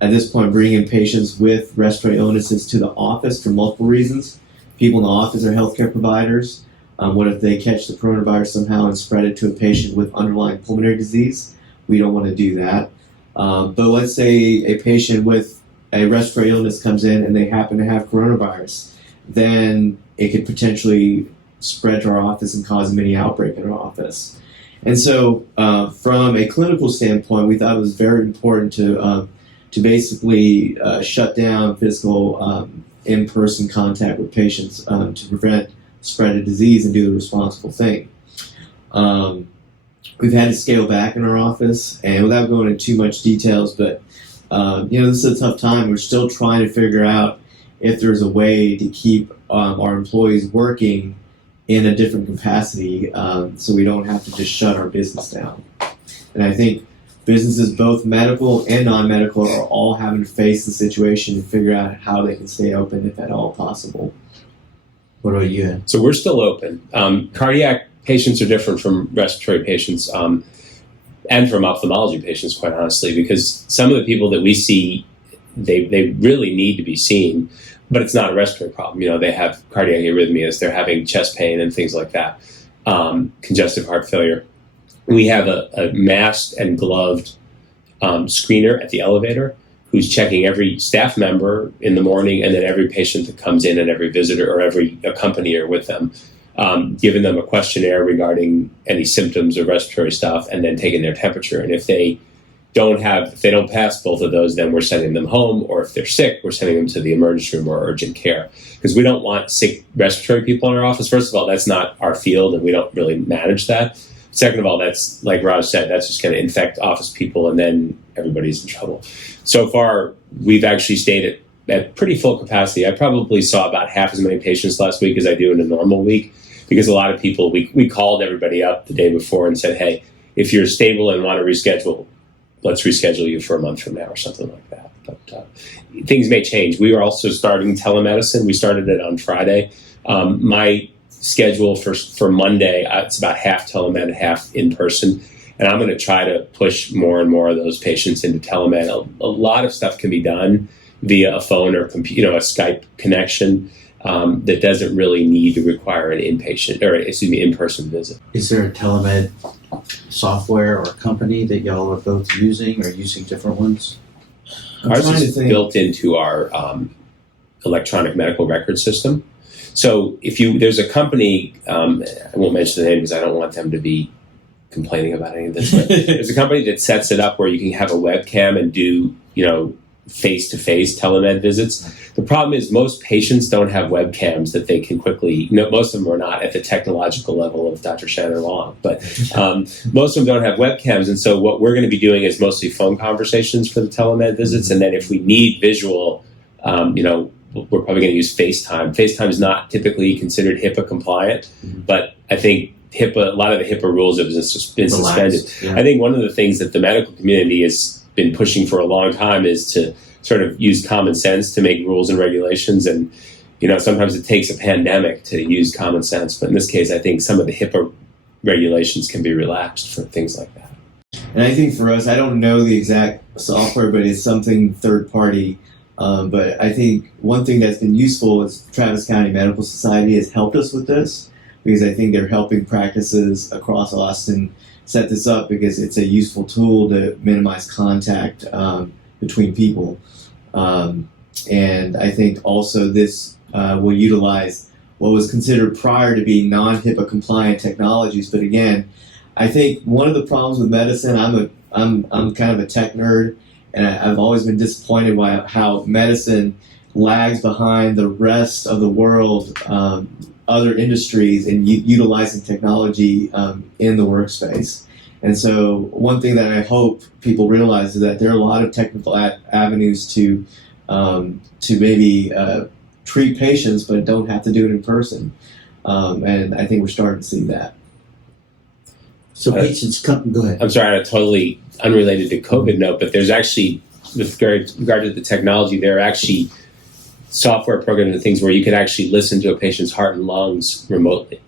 at this point, bring in patients with respiratory illnesses to the office for multiple reasons. People in the office are healthcare providers. What if they catch the coronavirus somehow and spread it to a patient with underlying pulmonary disease? We don't want to do that. But let's say a patient with a respiratory illness comes in and they happen to have coronavirus, then it could potentially spread to our office and cause a mini outbreak in our office. And so from a clinical standpoint, we thought it was very important to basically shut down physical in-person contact with patients to prevent spread of disease and do the responsible thing. We've had to scale back in our office, and without going into too much details, but this is a tough time. We're still trying to figure out if there's a way to keep our employees working in a different capacity, so we don't have to just shut our business down. And I think businesses, both medical and non-medical, are all having to face the situation and figure out how they can stay open if at all possible. What about you, Ed? So we're still open. Cardiac patients are different from respiratory patients and from ophthalmology patients, quite honestly, because some of the people that we see, they really need to be seen, but it's not a respiratory problem. They have cardiac arrhythmias, they're having chest pain and things like that, congestive heart failure. We have a masked and gloved screener at the elevator who's checking every staff member in the morning and then every patient that comes in and every visitor or every accompanier with them, giving them a questionnaire regarding any symptoms or respiratory stuff, and then taking their temperature. And if they don't pass both of those, then we're sending them home, or if they're sick, we're sending them to the emergency room or urgent care, because we don't want sick respiratory people in our office. First of all, that's not our field and we don't really manage that. Second of all, that's, like Raj said, that's just going to infect office people and then everybody's in trouble. So far, we've actually stayed at pretty full capacity. I probably saw about half as many patients last week as I do in a normal week, because a lot of people, we called everybody up the day before and said, hey, if you're stable and want to reschedule, let's reschedule you for a month from now or something like that. But things may change. We are also starting telemedicine. We started it on Friday. My schedule for Monday, it's about half telemed, half in person. And I'm going to try to push more and more of those patients into telemed. A lot of stuff can be done via a phone or a Skype connection that doesn't really need to require an in-person visit. Is there a telemed software or company that y'all are both using, or using different ones? Ours is built into our electronic medical record system. So there's a company, I won't mention the name because I don't want them to be complaining about any of this, but there's a company that sets it up where you can have a webcam and do, face-to-face telemed visits. The problem is most patients don't have webcams that they can quickly, most of them are not at the technological level of Dr. Shannon Wong, but most of them don't have webcams. And so what we're going to be doing is mostly phone conversations for the telemed visits. And then if we need visual, we're probably going to use FaceTime. FaceTime is not typically considered HIPAA compliant, but I think a lot of the HIPAA rules have been suspended. Yeah. I think one of the things that the medical community has been pushing for a long time is to sort of use common sense to make rules and regulations. And, sometimes it takes a pandemic to use common sense. But in this case, I think some of the HIPAA regulations can be relaxed for things like that. And I think for us, I don't know the exact software, but it's something third party. But I think one thing that's been useful is Travis County Medical Society has helped us with this, because I think they're helping practices across Austin set this up, because it's a useful tool to minimize contact between people. And I think also this will utilize what was considered prior to being non-HIPAA compliant technologies. But again, I think one of the problems with medicine, I'm kind of a tech nerd, and I've always been disappointed by how medicine lags behind the rest of the world, other industries, in utilizing technology in the workspace. And so one thing that I hope people realize is that there are a lot of technical avenues to maybe treat patients, but don't have to do it in person. And I think we're starting to see that. So patients come. Go ahead. I'm sorry, on a totally unrelated to COVID note, but there's actually, with regard to the technology, there are actually software programs and things where you can actually listen to a patient's heart and lungs remotely.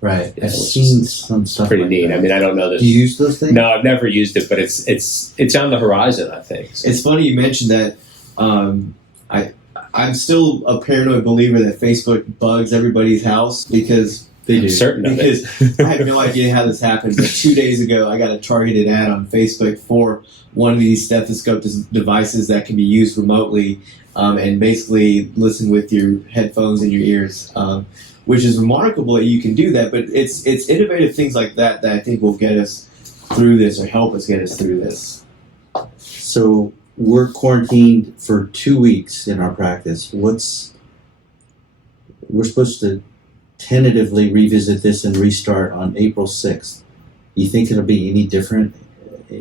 Right. I've seen some stuff. Pretty like neat. that. I mean, I don't know this. Do you use those things? No, I've never used it, but it's on the horizon, I think. So. It's funny you mentioned that. I'm still a paranoid believer that Facebook bugs everybody's house because they do. I'm certain of it. Because I have no idea how this happened, but 2 days ago I got a targeted ad on Facebook for one of these stethoscope devices that can be used remotely and basically listen with your headphones in your ears, which is remarkable that you can do that. But it's innovative things like that that I think will get us through this or help us get us through this. So we're quarantined for 2 weeks in our practice. We're supposed to tentatively revisit this and restart on April 6th. Do you think it'll be any different,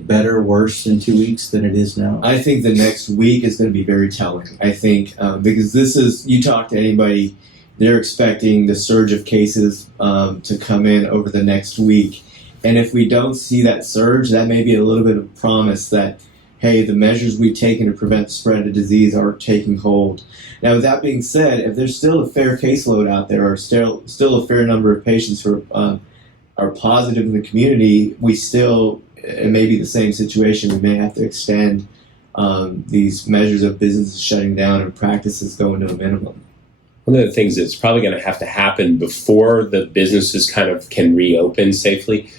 better, worse in 2 weeks than it is now? I think the next week is going to be very telling. I think because you talk to anybody, they're expecting the surge of cases to come in over the next week. And if we don't see that surge, that may be a little bit of promise that, hey, the measures we've taken to prevent the spread of disease are taking hold. Now, with that being said, if there's still a fair caseload out there, or still a fair number of patients who are positive in the community, it may be the same situation. We may have to extend these measures of businesses shutting down and practices going to a minimum. One of the things that's probably going to have to happen before the businesses kind of can reopen safely,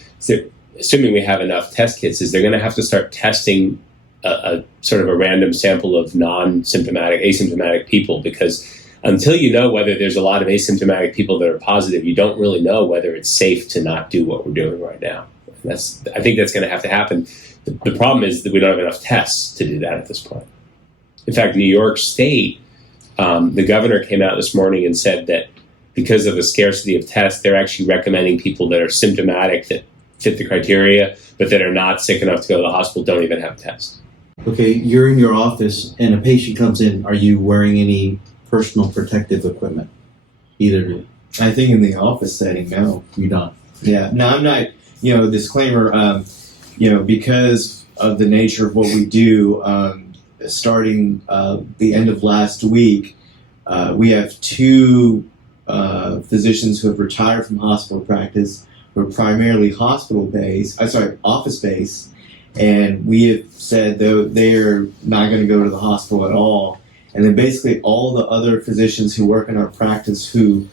assuming we have enough test kits, is they're going to have to start testing a sort of a random sample of non-symptomatic, asymptomatic people, because until you know whether there's a lot of asymptomatic people that are positive, you don't really know whether it's safe to not do what we're doing right now. I think that's going to have to happen. The problem is that we don't have enough tests to do that at this point. In fact, New York State, the governor came out this morning and said that because of the scarcity of tests, they're actually recommending people that are symptomatic that fit the criteria, but that are not sick enough to go to the hospital don't even have a test. Okay, you're in your office and a patient comes in. Are you wearing any personal protective equipment? Either do. I think in the office setting, no. You're not. Yeah, no, I'm not. Disclaimer. Because of the nature of what we do, starting the end of last week, we have two physicians who have retired from hospital practice, who are primarily office-based, and we have said they are not going to go to the hospital at all. And then basically all the other physicians who work in our practice who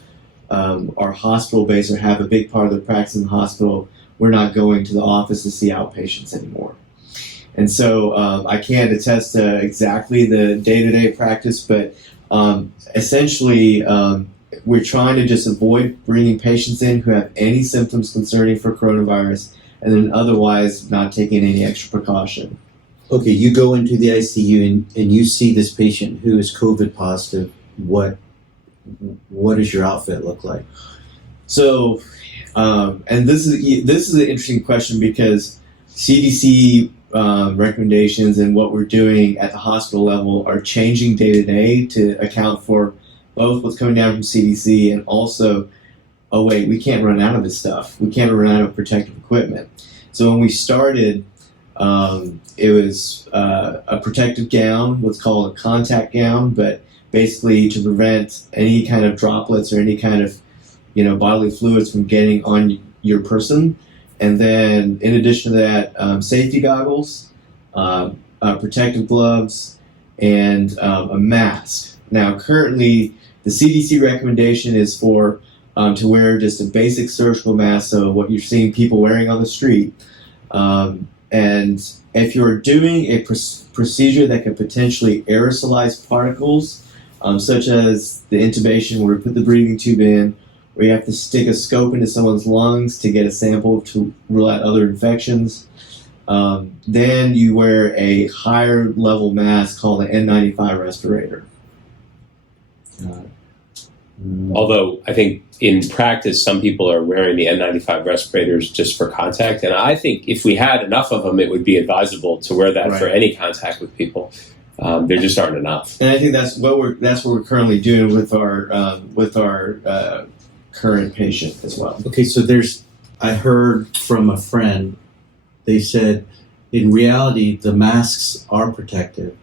are hospital-based or have a big part of their practice in the hospital, we're not going to the office to see outpatients anymore. And so I can't attest to exactly the day-to-day practice, but essentially we're trying to just avoid bringing patients in who have any symptoms concerning for coronavirus, and then otherwise not taking any extra precaution. Okay, you go into the ICU and you see this patient who is COVID positive. What does your outfit look like? So, and this is an interesting question because CDC recommendations and what we're doing at the hospital level are changing day to day to account for both what's coming down from CDC and also, oh wait, we can't run out of this stuff. We can't run out of protective equipment. So when we started, it was a protective gown, what's called a contact gown, but basically to prevent any kind of droplets or any kind of bodily fluids from getting on your person. And then in addition to that, safety goggles, protective gloves, and a mask. Now currently the CDC recommendation is for to wear just a basic surgical mask, so what you're seeing people wearing on the street. And if you're doing a procedure that could potentially aerosolize particles, such as the intubation where we put the breathing tube in, where you have to stick a scope into someone's lungs to get a sample to rule out other infections, then you wear a higher level mask called an N95 respirator. Although I think in practice, some people are wearing the N95 respirators just for contact. And I think if we had enough of them, it would be advisable to wear that for any contact with people. There just aren't enough. And I think that's what we're currently doing with our current patient as well. Okay, so I heard from a friend, they said, in reality, the masks are protective,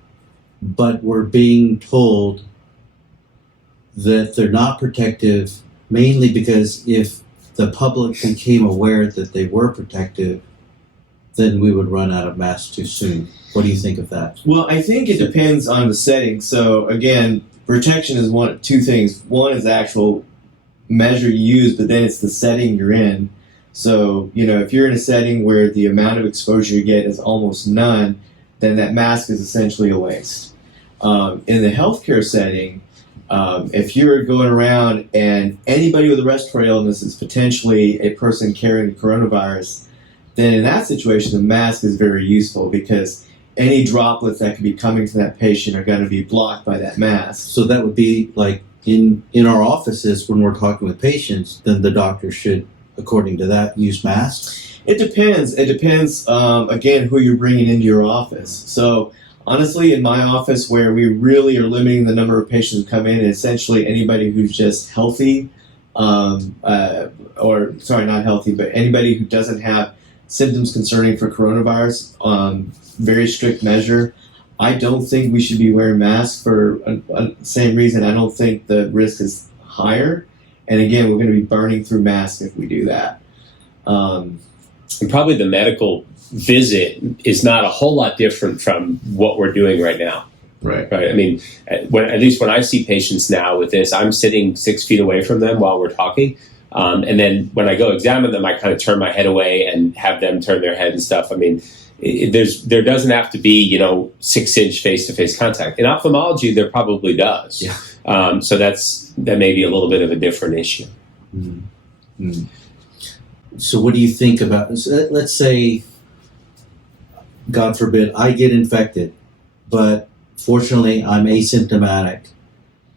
but we're being told that they're not protective mainly because if the public became aware that they were protective, then we would run out of masks too soon. What do you think of that? Well, I think it depends on the setting. So again, protection is two things. One is the actual measure you use, but then it's the setting you're in. So, if you're in a setting where the amount of exposure you get is almost none, then that mask is essentially a waste. In the healthcare setting, if you're going around and anybody with a respiratory illness is potentially a person carrying the coronavirus, then in that situation, the mask is very useful because any droplets that could be coming to that patient are going to be blocked by that mask. So that would be like in our offices when we're talking with patients, then the doctor should, according to that, use masks? It depends. It depends, again, who you're bringing into your office. So honestly, in my office where we really are limiting the number of patients who come in, essentially anybody who's just healthy, not healthy, but anybody who doesn't have symptoms concerning for coronavirus, very strict measure. I don't think we should be wearing masks for the same reason. I don't think the risk is higher. And again, we're going to be burning through masks if we do that. And probably the medical visit is not a whole lot different from what we're doing right now. Right. I mean, at least when I see patients now with this, I'm sitting 6 feet away from them while we're talking. And then when I go examine them, I kind of turn my head away and have them turn their head and stuff. I mean, there doesn't have to be, 6-inch face-to-face contact. In ophthalmology, there probably does. Yeah. So that may be a little bit of a different issue. Mm-hmm. Mm-hmm. So what do you think about, let's say, God forbid, I get infected, but fortunately I'm asymptomatic.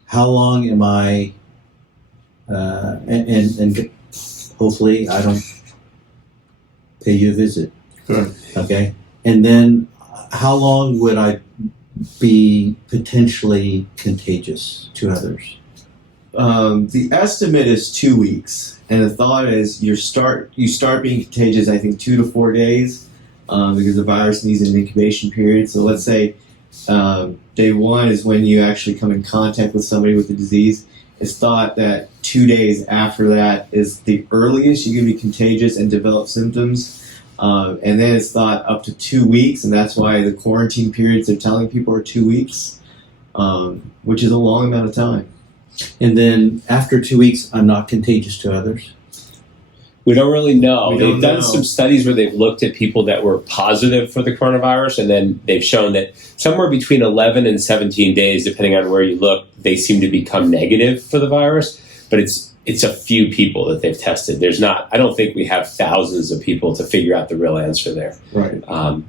How long am I, and hopefully I don't pay you a visit. Sure. Okay? And then how long would I be potentially contagious to others? The estimate is 2 weeks, and the thought is you start being contagious, I think, 2 to 4 days, because the virus needs an incubation period. So let's say day 1 is when you actually come in contact with somebody with the disease. It's thought that 2 days after that is the earliest you can be contagious and develop symptoms. And then it's thought up to 2 weeks, and that's why the quarantine periods they're telling people are 2 weeks, which is a long amount of time. And then after 2 weeks, I'm not contagious to others? We don't really know. We don't They've done know. some studies where they've looked at people that were positive for the coronavirus, and then they've shown that somewhere between 11 and 17 days, depending on where you look, they seem to become negative for the virus. But it's a few people that they've tested. I don't think we have thousands of people to figure out the real answer there. Right.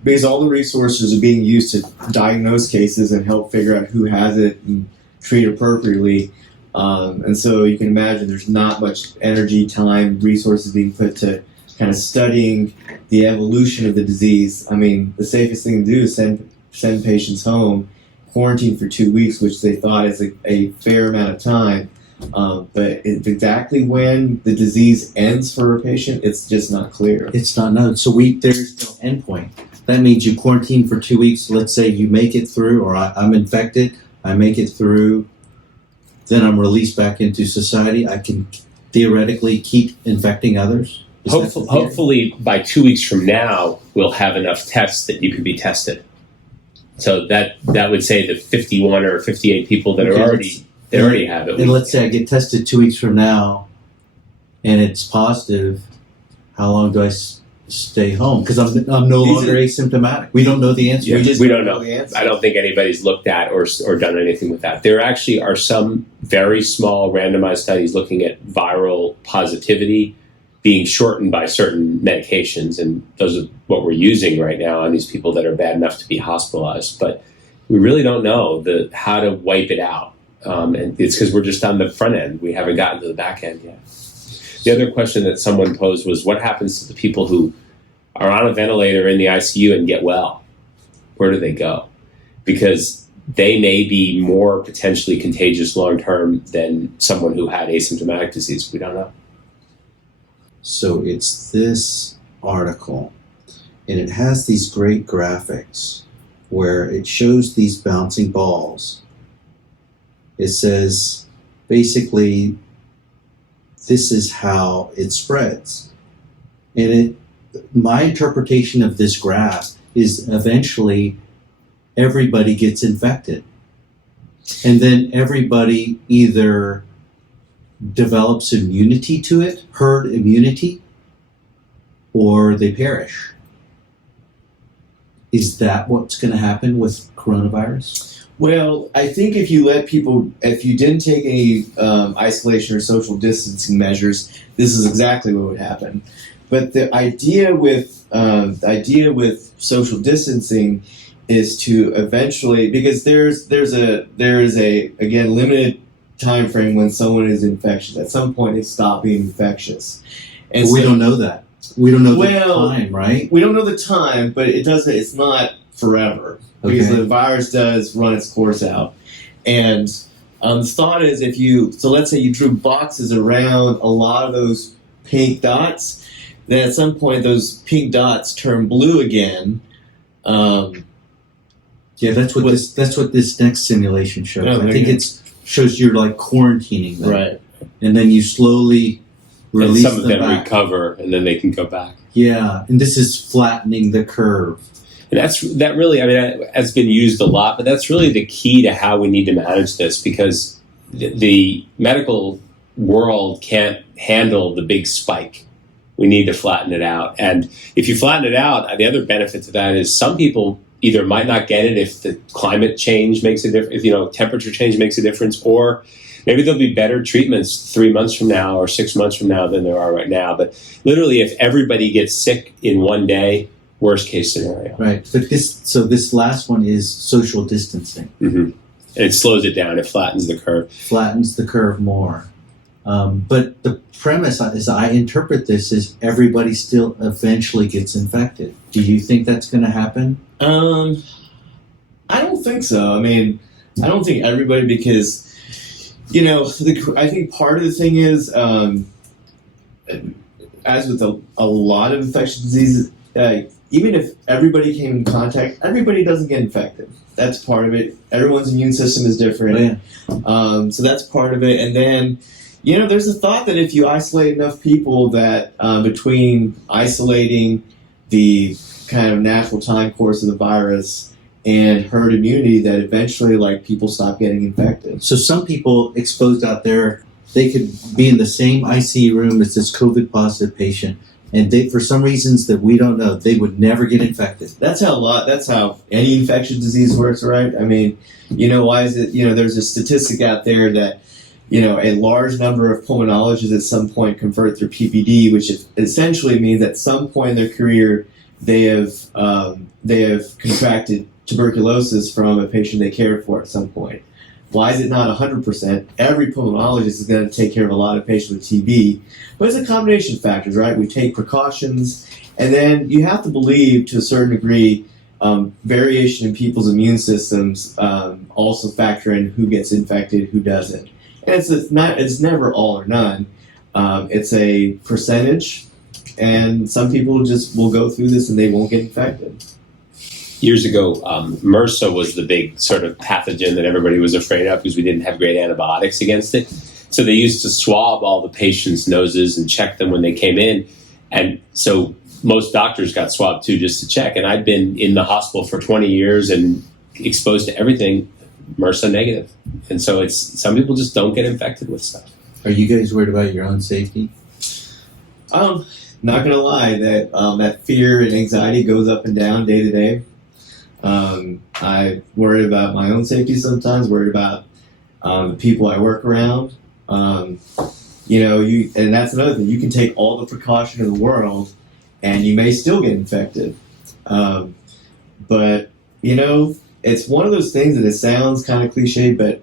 Because all the resources are being used to diagnose cases and help figure out who has it and treat appropriately. And so you can imagine there's not much energy, time, resources being put to kind of studying the evolution of the disease. I mean, the safest thing to do is send patients home, quarantine for 2 weeks, which they thought is a fair amount of time. But exactly when the disease ends for a patient, it's just not clear. It's not known. So there's no endpoint. That means you quarantine for 2 weeks. Let's say you make it through, or I'm infected, I make it through, then I'm released back into society. I can theoretically keep infecting others. Hopefully, by 2 weeks from now, we'll have enough tests that you can be tested. So that would say the 51 or 58 people that are already have it. And let's say I get tested 2 weeks from now, and it's positive. How long do I stay home? Because I'm no longer asymptomatic. We don't know the answer. We don't know. The answer. I don't think anybody's looked at or done anything with that. There actually are some very small randomized studies looking at viral positivity being shortened by certain medications, and those are what we're using right now on these people that are bad enough to be hospitalized. But we really don't know how to wipe it out. And it's because we're just on the front end. We haven't gotten to the back end yet. The other question that someone posed was, what happens to the people who are on a ventilator in the ICU and get well? Where do they go? Because they may be more potentially contagious long-term than someone who had asymptomatic disease. We don't know. So it's this article, and it has these great graphics where it shows these bouncing balls. It says, basically, this is how it spreads. And my interpretation of this graph is eventually everybody gets infected. And then everybody either develops immunity to it, herd immunity, or they perish. Is that what's going to happen with coronavirus? Well, I think if you didn't take any isolation or social distancing measures, this is exactly what would happen. But the idea with social distancing is to eventually, because there is a again limited time frame when someone is infectious. At some point, they stop being infectious, and But we don't know that. We don't know the Well, time, right? we don't know the time, but it's not forever because Okay. the virus does run its course out. And the thought is, let's say you drew boxes around a lot of those pink dots, then at some point those pink dots turn blue again. Yeah, that's what this next simulation shows. Oh, I think okay. it shows you're like quarantining them, Right. and then you slowly And release some of them back. recover, and then they can go back. Yeah, and this is flattening the curve. And that really, has been used a lot, but that's really the key to how we need to manage this, because the medical world can't handle the big spike. We need to flatten it out. And if you flatten it out, the other benefit to that is some people either might not get it if the climate change makes a difference, if temperature change makes a difference, or maybe there'll be better treatments 3 months from now or 6 months from now than there are right now. But literally, if everybody gets sick in one day, worst case scenario. Right, but this last one is social distancing. Mm-hmm. And it slows it down. It flattens the curve. Flattens the curve more. But the premise, as I interpret this, is everybody still eventually gets infected. Do you think that's going to happen? I don't think so. I don't think everybody, because I think part of the thing is, as with a lot of infectious diseases, even if everybody came in contact, everybody doesn't get infected. That's part of it. Everyone's immune system is different. Oh, yeah. So that's part of it. And then, there's a thought that if you isolate enough people, that between isolating the kind of natural time course of the virus and herd immunity, that eventually, people stop getting infected. So some people exposed out there, they could be in the same ICU room as this COVID positive patient, and they, for some reasons that we don't know, they would never get infected. That's how any infectious disease works, right? Why is it, there's a statistic out there that, a large number of pulmonologists at some point convert their PPD, which essentially means at some point in their career, they have contracted tuberculosis from a patient they cared for at some point. Why is it not 100%? Every pulmonologist is going to take care of a lot of patients with TB, but it's a combination of factors, right? We take precautions, and then you have to believe, to a certain degree, variation in people's immune systems also factor in who gets infected, who doesn't. And it's never all or none. It's a percentage, and some people just will go through this and they won't get infected. Years ago, MRSA was the big sort of pathogen that everybody was afraid of because we didn't have great antibiotics against it. So they used to swab all the patients' noses and check them when they came in. And so most doctors got swabbed too, just to check. And I'd been in the hospital for 20 years and exposed to everything MRSA negative. And so some people just don't get infected with stuff. Are you guys worried about your own safety? Not gonna lie, that fear and anxiety goes up and down day to day. I worry about my own safety sometimes, worried about the people I work around. And that's another thing. You can take all the precaution in the world, and you may still get infected. But it's one of those things that it sounds kind of cliche, but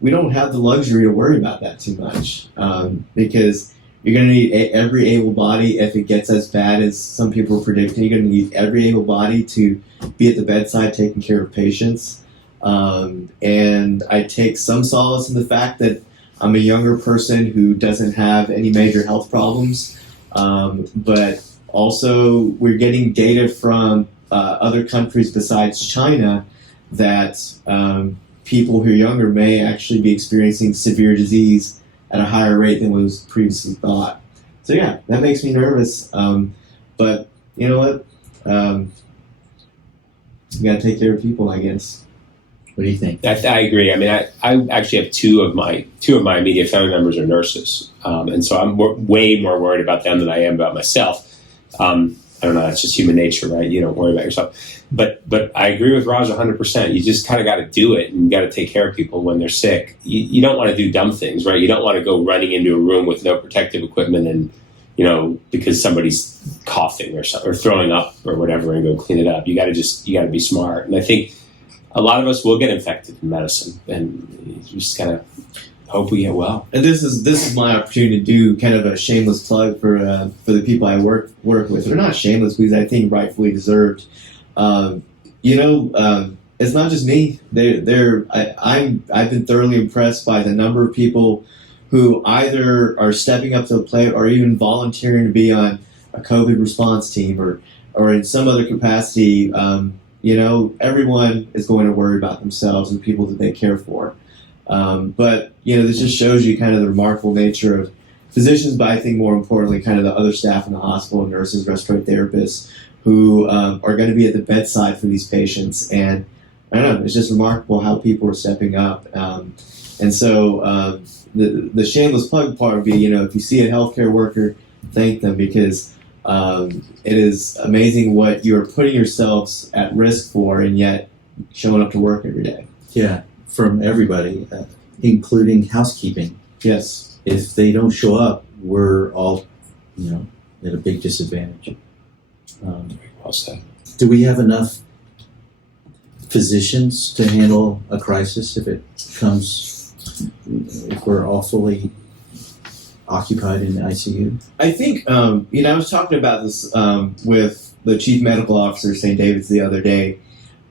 we don't have the luxury to worry about that too much, because you're going to need every able body. If it gets as bad as some people are predicting, you're going to need every able body to be at the bedside taking care of patients. And I take some solace in the fact that I'm a younger person who doesn't have any major health problems, but also we're getting data from other countries besides China that people who are younger may actually be experiencing severe disease at a higher rate than was previously thought. So yeah, that makes me nervous. But you know what? You gotta take care of people, I guess. What do you think? I agree. I mean, I actually have two of my immediate family members are nurses, and so I'm way more worried about them than I am about myself. I don't know. That's just human nature, right? You don't worry about yourself. But I agree with Raj 100%. You just kind of got to do it, and you got to take care of people when they're sick. You don't want to do dumb things, right? You don't want to go running into a room with no protective equipment and, because somebody's coughing or throwing up or whatever, and go clean it up. You got to be smart. And I think a lot of us will get infected in medicine, and you just kind of hope we get well. And this is my opportunity to do kind of a shameless plug for the people I work with. They're not shameless because I think rightfully deserved. It's not just me. I've been thoroughly impressed by the number of people who either are stepping up to the plate or even volunteering to be on a COVID response team or in some other capacity. Everyone is going to worry about themselves and people that they care for. But this just shows you kind of the remarkable nature of physicians, but I think more importantly, kind of the other staff in the hospital, nurses, respiratory therapists, who are going to be at the bedside for these patients. And I don't know, it's just remarkable how people are stepping up. And so the shameless plug part would be, if you see a healthcare worker, thank them, because it is amazing what you're putting yourselves at risk for, and yet showing up to work every day. Yeah, from everybody, including housekeeping. Yes. If they don't show up, we're all, at a big disadvantage. Well said. Do we have enough physicians to handle a crisis if we're all fully occupied in the ICU? I think, I was talking about this with the chief medical officer of St. David's the other day.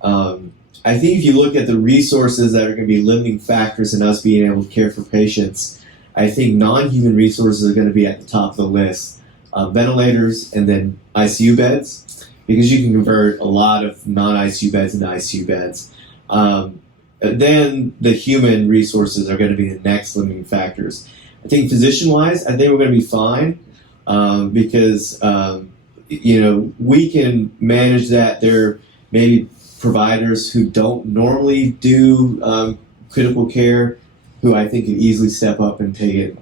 I think if you look at the resources that are going to be limiting factors in us being able to care for patients, I think non-human resources are going to be at the top of the list. Ventilators and then ICU beds, because you can convert a lot of non-ICU beds into ICU beds. Then the human resources are going to be the next limiting factors. I think physician-wise, I think we're going to be fine because, we can manage that. There may be providers who don't normally do critical care who I think could easily step up and take it.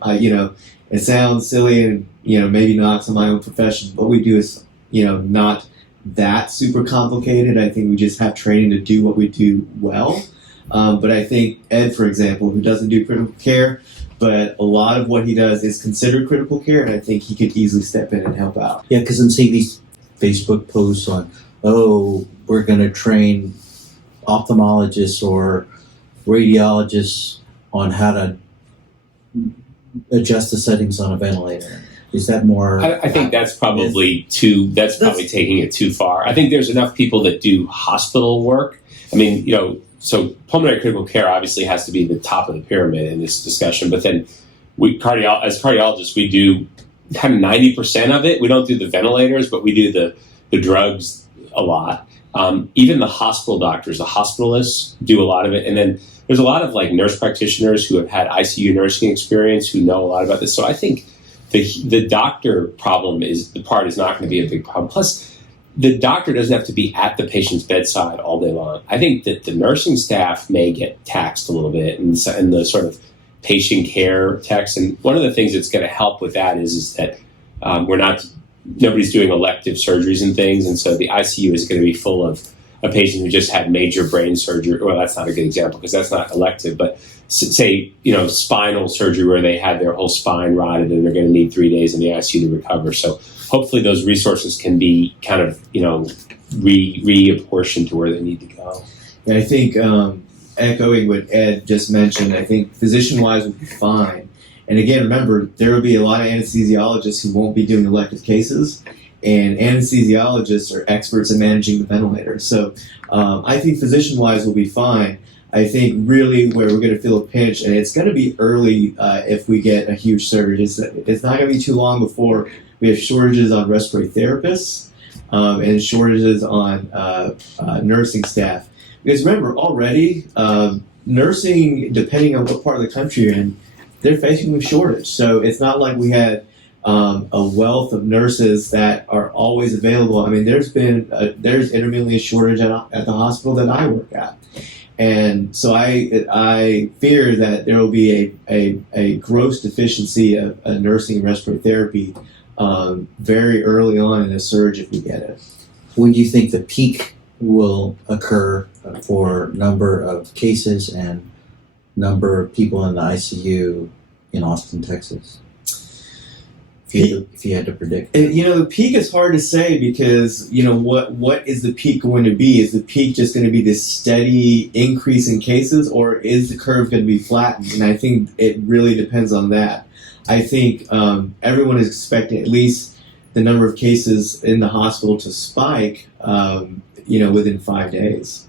It sounds silly and, maybe knocks on my own profession. What we do is, not that super complicated. I think we just have training to do what we do well. But I think Ed, for example, who doesn't do critical care, but a lot of what he does is considered critical care, and I think he could easily step in and help out. Yeah, because I'm seeing these Facebook posts on, we're going to train ophthalmologists or radiologists on how to adjust the settings on a ventilator. Is that more? I think that's probably probably taking it too far. I think there's enough people that do hospital work. I mean, so pulmonary critical care obviously has to be the top of the pyramid in this discussion, but then as cardiologists, we do kind of 90% of it. We don't do the ventilators, but we do the drugs a lot. Even the hospital doctors, the hospitalists do a lot of it. And then there's a lot of nurse practitioners who have had ICU nursing experience who know a lot about this. So I think the doctor problem is not going to be a big problem. Plus, the doctor doesn't have to be at the patient's bedside all day long. I think that the nursing staff may get taxed a little bit in the sort of patient care tax. And one of the things that's going to help with that is that nobody's doing elective surgeries and things. And so the ICU is going to be full of a patient who just had major brain surgery. Well, that's not a good example because that's not elective, but say, spinal surgery where they had their whole spine rotted and they're going to need 3 days in the ICU to recover. So hopefully those resources can be kind of, reapportioned to where they need to go. And I think, echoing what Ed just mentioned, I think physician-wise will be fine. And again, remember, there will be a lot of anesthesiologists who won't be doing elective cases, and anesthesiologists are experts at managing the ventilator. So I think physician-wise will be fine. I think really where we're going to feel a pinch, and it's going to be early if we get a huge surge. It's not going to be too long before we have shortages on respiratory therapists and shortages on nursing staff. Because remember, already nursing, depending on what part of the country you're in, they're facing a shortage. So it's not like we had a wealth of nurses that are always available. I mean, there's intermittently a shortage at the hospital that I work at. And so I fear that there will be a gross deficiency of nursing and respiratory therapy very early on in the surge if we get it. When do you think the peak will occur for number of cases and number of people in the ICU in Austin, Texas? If you had to predict. The peak is hard to say because, what is the peak going to be? Is the peak just going to be this steady increase in cases, or is the curve going to be flattened? And I think it really depends on that. I think everyone is expecting at least the number of cases in the hospital to spike, within 5 days.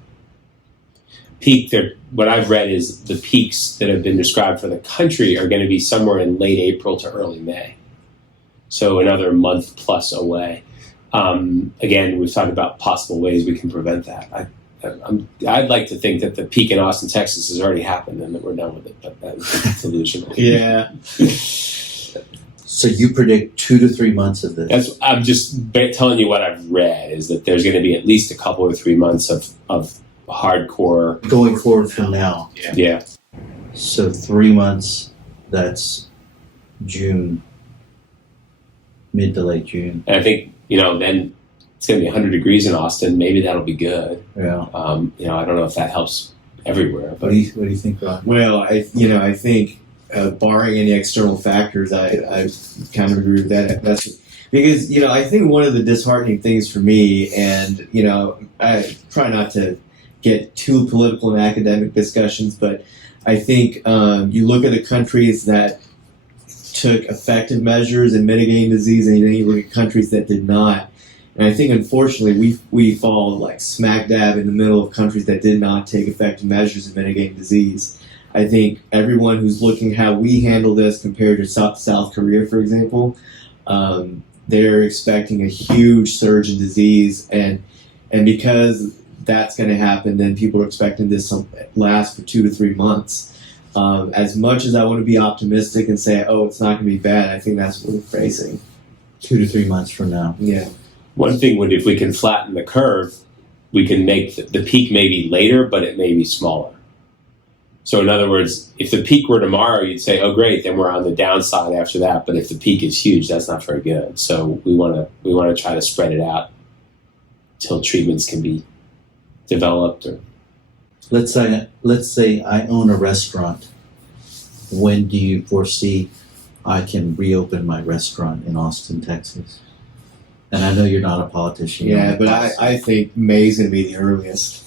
What I've read is the peaks that have been described for the country are going to be somewhere in late April to early May. So another month plus away. Again, we've talked about possible ways we can prevent that. I'd like to think that the peak in Austin, Texas has already happened and that we're done with it, but that's delusional. Yeah. So you predict 2 to 3 months of this? I'm just telling you what I've read is that there's going to be at least a couple or 3 months of hardcore. Going forward from now. Yeah. So 3 months, that's June. Mid to late June. And I think, then it's going to be 100 degrees in Austin. Maybe that'll be good. Yeah. I don't know if that helps everywhere. But what do you think, Rod? Well, I think barring any external factors, I kind of agree with that. That's because, I think one of the disheartening things for me, and, I try not to get too political in academic discussions, but I think you look at the countries that took effective measures in mitigating disease, and then you look at countries that did not. And I think, unfortunately, we fall like smack dab in the middle of countries that did not take effective measures in mitigating disease. I think everyone who's looking how we handle this compared to South Korea, for example, they're expecting a huge surge in disease, and because that's going to happen, then people are expecting this to last for 2 to 3 months. As much as I want to be optimistic and say, it's not going to be bad, I think that's what we're facing. 2 to 3 months from now. Yeah. One thing would, if we can flatten the curve, we can make the peak maybe later, but it may be smaller. So in other words, if the peak were tomorrow, you'd say, oh great, then we're on the downside after that. But if the peak is huge, that's not very good. So we want to try to spread it out till treatments can be developed. Or Let's say I own a restaurant. When do you foresee I can reopen my restaurant in Austin, Texas? And I know you're not a politician. Yeah, but I think May's going to be the earliest.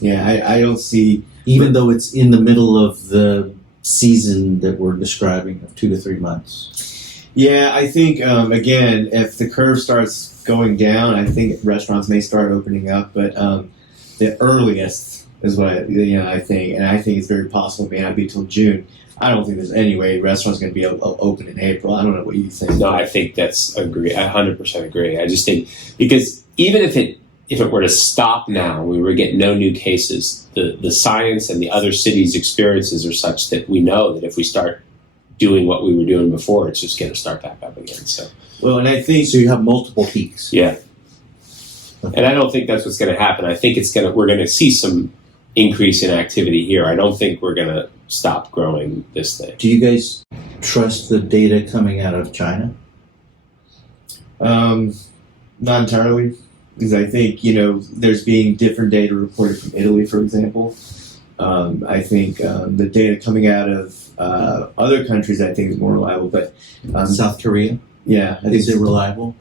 Yeah, I don't see... Even though it's in the middle of the season that we're describing of 2 to 3 months. Yeah, I think, again, if the curve starts going down, I think restaurants may start opening up, but the earliest is what I think, and I think it's very possible it may not be till June. I don't think there's any way restaurants are going to be open in April. I don't know what you think. No, I think that's agree. I 100% agree. I just think because even if it were to stop now, we were getting no new cases. The science and the other cities' experiences are such that we know that if we start doing what we were doing before, it's just going to start back up again. So well, and I think so. You have multiple peaks. Yeah, and I don't think that's what's going to happen. I think we're going to see some increase in activity here. I don't think we're going to stop growing this thing. Do you guys trust the data coming out of China? Not entirely, because I think, there's being different data reported from Italy, for example. I think the data coming out of other countries, I think, is more reliable. But South Korea? Yeah. Is it reliable?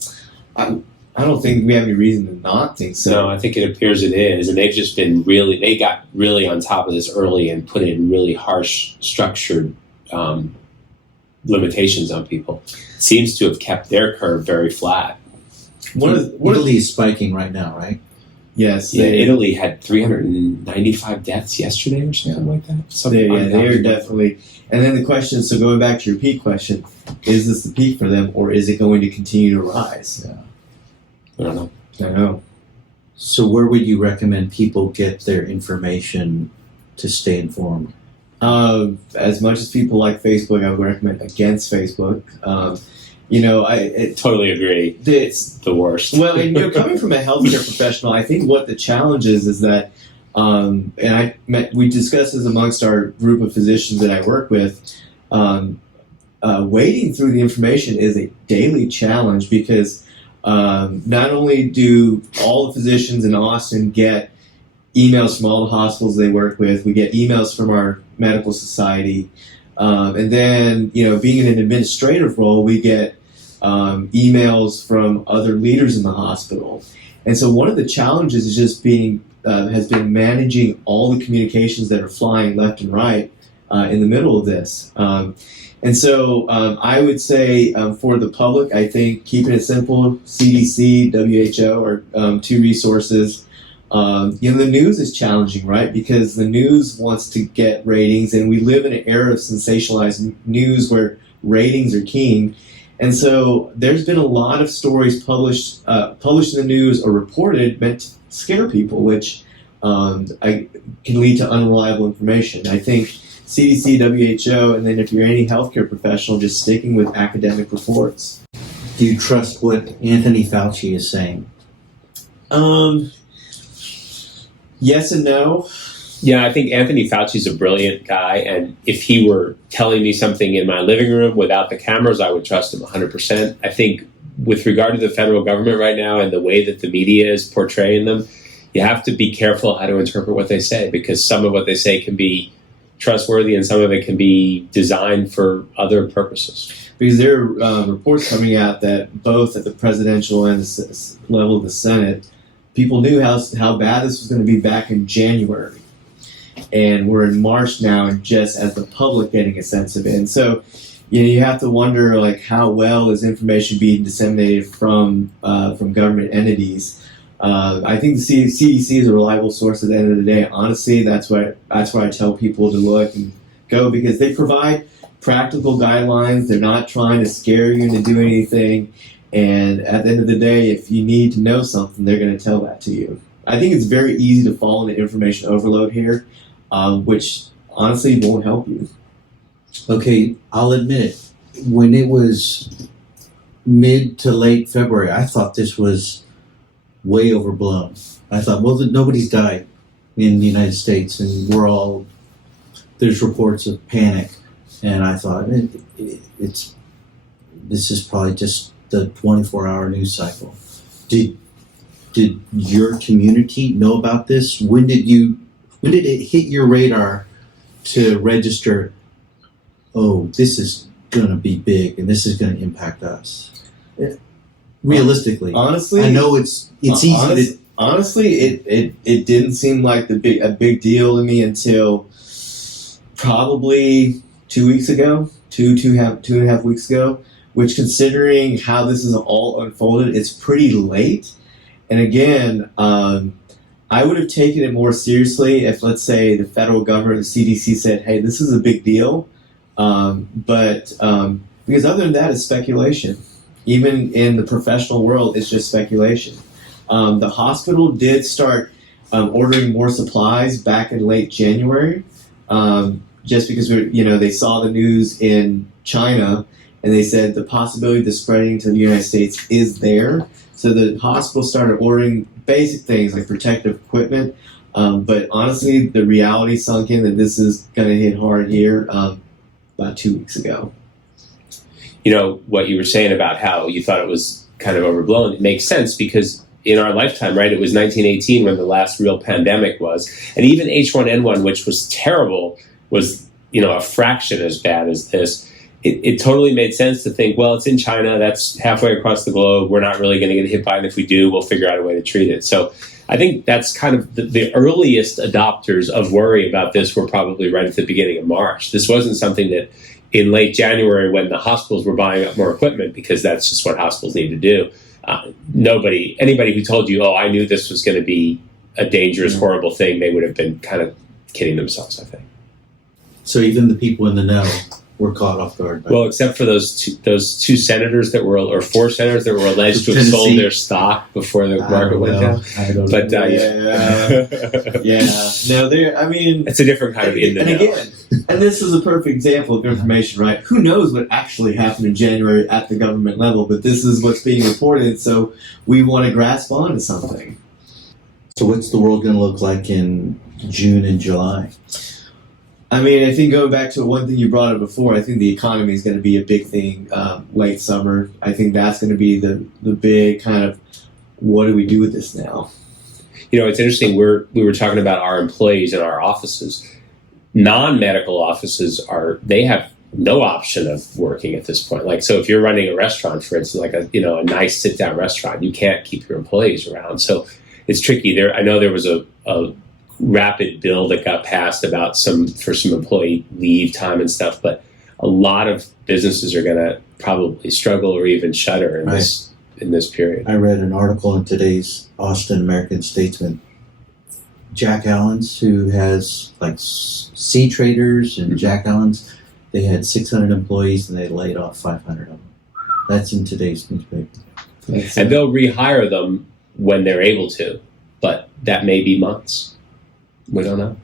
I don't think we have any reason to not think so. No, I think it appears it is, and they've just been they got really on top of this early and put in really harsh, structured limitations on people. Seems to have kept their curve very flat. Italy is spiking right now, right? Yes. Yeah, Italy had 395 deaths yesterday or something like that. They're definitely. And then the question, so going back to your peak question, is this the peak for them, or is it going to continue to rise? Yeah. I don't know. I don't know. So where would you recommend people get their information to stay informed? As much as people like Facebook, I would recommend against Facebook. I Totally agree. It's the worst. Well, and coming from a healthcare professional, I think what the challenge is that, we discussed this amongst our group of physicians that I work with. Wading through the information is a daily challenge because not only do all the physicians in Austin get emails from all the hospitals they work with, we get emails from our medical society, and then being in an administrative role, we get emails from other leaders in the hospital. And so one of the challenges is just has been managing all the communications that are flying left and right in the middle of this. And so I would say for the public, I think keeping it simple, CDC, WHO are two resources. The news is challenging, right? Because the news wants to get ratings, and we live in an era of sensationalized news where ratings are king. And so there's been a lot of stories published in the news or reported meant to scare people, which can lead to unreliable information. I think CDC, WHO, and then if you're any healthcare professional, just sticking with academic reports. Do you trust what Anthony Fauci is saying? Yes and no. Yeah, I think Anthony Fauci's a brilliant guy, and if he were telling me something in my living room without the cameras, I would trust him 100%. I think with regard to the federal government right now and the way that the media is portraying them, you have to be careful how to interpret what they say, because some of what they say can be trustworthy and some of it can be designed for other purposes. Because there are reports coming out that both at the presidential and the level of the Senate, people knew how bad this was going to be back in January. And we're in March now, and just as the public getting a sense of it. And so, you have to wonder, how well is information being disseminated from government entities. I think the CDC is a reliable source at the end of the day. Honestly, that's where I tell people to look and go, because they provide practical guidelines. They're not trying to scare you into doing anything. And at the end of the day, if you need to know something, they're going to tell that to you. I think it's very easy to fall into information overload here, which honestly won't help you. Okay, I'll admit it. When it was mid to late February, I thought this was way overblown. I thought, well, nobody's died in the United States, and there's reports of panic. And I thought, this is probably just the 24-hour news cycle. Did your community know about this? When did it hit your radar to register, oh, this is going to be big and this is going to impact us? Realistically, honestly, I know it's easy to. Honestly, it didn't seem like a big deal to me until probably 2 weeks ago, two and a half weeks ago. Which, considering how this is all unfolded, it's pretty late. And again, I would have taken it more seriously if, let's say, the federal government, the CDC, said, "Hey, this is a big deal." But because other than that, it's speculation. Even in the professional world, it's just speculation. The hospital did start ordering more supplies back in late January, just because they saw the news in China, and they said the possibility of this spreading to the United States is there. So the hospital started ordering basic things like protective equipment. But honestly, the reality sunk in that this is going to hit hard here about 2 weeks ago. What you were saying about how you thought it was kind of overblown, it makes sense because in our lifetime, right, it was 1918 when the last real pandemic was. And even H1N1, which was terrible, was, a fraction as bad as this. it totally made sense to think, well, it's in China, that's halfway across the globe, we're not really going to get hit by it, and if we do, we'll figure out a way to treat it. So I think that's kind of the earliest adopters of worry about this were probably right at the beginning of March. This wasn't something that in late January, when the hospitals were buying up more equipment, because that's just what hospitals need to do, anybody who told you, oh, I knew this was going to be a dangerous, horrible thing, they would have been kind of kidding themselves, I think. So even the people in the know were caught off guard. Well, except for those two senators that were, or four senators that were alleged to have sold their stock before the market went down. I don't But know. Yeah. No, I mean, it's a different kind of in the and know. again, and this is a perfect example of information, right? Who knows what actually happened in January at the government level, but this is what's being reported, so we want to grasp onto something. So what's the world going to look like in June and July? I mean, I think going back to one thing you brought up before, I think the economy is going to be a big thing late summer. I think that's going to be the big kind of, what do we do with this now? You know, it's interesting. We were talking about our employees in our offices. Non-medical offices they have no option of working at this point. Like, so if you're running a restaurant, for instance, like a nice sit-down restaurant, you can't keep your employees around. So it's tricky. I know there was a rapid bill that got passed about some employee leave time and stuff, but a lot of businesses are going to probably struggle or even shutter in this period. I read an article in today's Austin American Statesman. Jack Allen's, who has like Sea Traders and Jack Allen's, they had 600 employees and they laid off 500 of them. That's in today's newspaper. And they'll rehire them when they're able to, but that may be months. We don't know.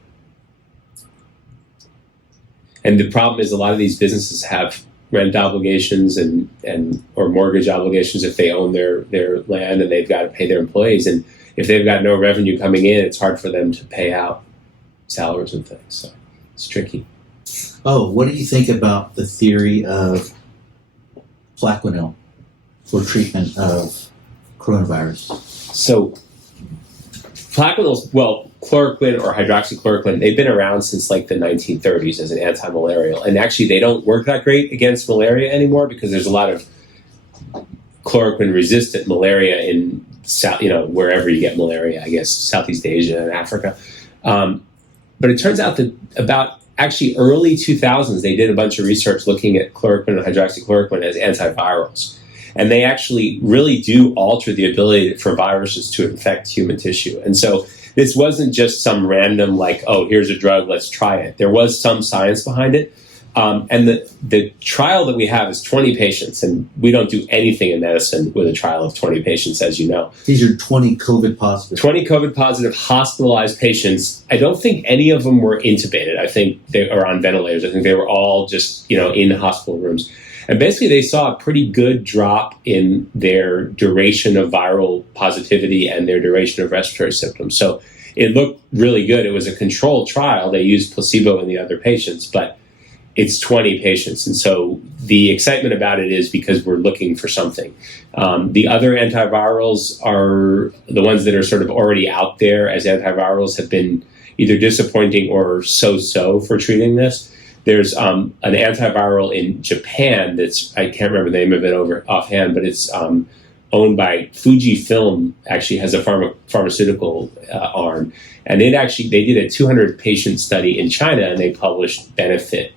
And the problem is a lot of these businesses have rent obligations and or mortgage obligations if they own their land, and they've got to pay their employees. And if they've got no revenue coming in, it's hard for them to pay out salaries and things. So it's tricky. Oh, what do you think about the theory of Plaquenil for treatment of coronavirus? So Plaquenil, chloroquine or hydroxychloroquine, they've been around since like the 1930s as an anti-malarial. And actually they don't work that great against malaria anymore because there's a lot of chloroquine-resistant malaria in wherever you get malaria, I guess, Southeast Asia and Africa. But it turns out that about actually early 2000s, they did a bunch of research looking at chloroquine and hydroxychloroquine as antivirals. And they actually really do alter the ability for viruses to infect human tissue. And so this wasn't just some random, like, oh, here's a drug, let's try it. There was some science behind it. And the trial that we have is 20 patients, and we don't do anything in medicine with a trial of 20 patients, as you know. These are 20 COVID positive. 20 COVID positive hospitalized patients. I don't think any of them were intubated. I think they are on ventilators. I think they were all just, in hospital rooms. And basically they saw a pretty good drop in their duration of viral positivity and their duration of respiratory symptoms. So it looked really good. It was a controlled trial. They used placebo in the other patients, but it's 20 patients. And so the excitement about it is because we're looking for something. The other antivirals are the ones that are sort of already out there as antivirals have been either disappointing or so-so for treating this. There's an antiviral in Japan I can't remember the name of it offhand, but it's owned by Fujifilm, actually has a pharmaceutical arm. And they did a 200-patient study in China, and they published benefit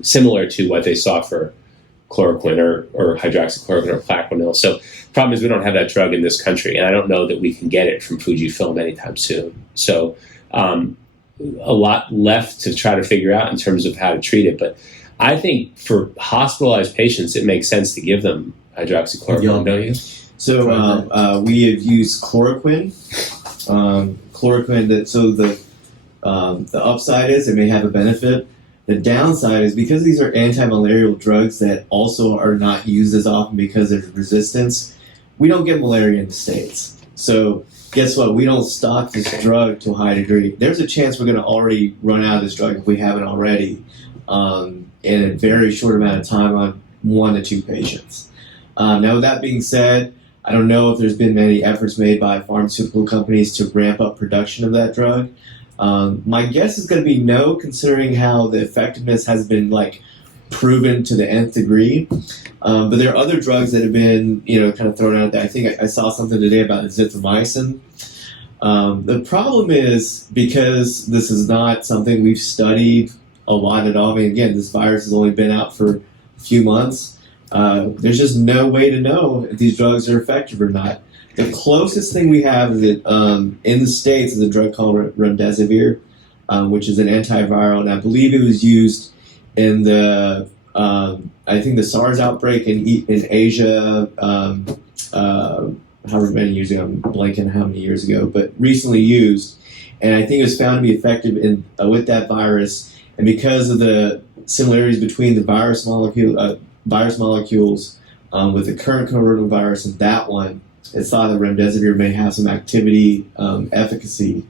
similar to what they saw for chloroquine or hydroxychloroquine or Plaquenil. So the problem is we don't have that drug in this country, and I don't know that we can get it from Fujifilm anytime soon. So a lot left to try to figure out in terms of how to treat it. But I think for hospitalized patients, it makes sense to give them hydroxychloroquine, don't you? So we have used chloroquine. The upside is it may have a benefit. The downside is because these are anti-malarial drugs that also are not used as often because there's resistance, we don't get malaria in the States. So guess what? We don't stock this drug to a high degree. There's a chance we're going to already run out of this drug if we haven't already in a very short amount of time on 1 to 2 patients. Now, with that being said, I don't know if there's been many efforts made by pharmaceutical companies to ramp up production of that drug. My guess is going to be no, considering how the effectiveness has been proven to the nth degree. But there are other drugs that have been, kind of thrown out there. I think I saw something today about azithromycin. The problem is, because this is not something we've studied a lot at all. I mean, again, this virus has only been out for a few months. There's just no way to know if these drugs are effective or not. The closest thing we have is that in the States is a drug called remdesivir, which is an antiviral, and I believe it was used in the I think the SARS outbreak in Asia. However many years ago, I'm blanking how many years ago, but recently used, and I think it was found to be effective with that virus. And because of the similarities between the virus molecules with the current coronavirus and that one, it's thought that remdesivir may have some activity, efficacy.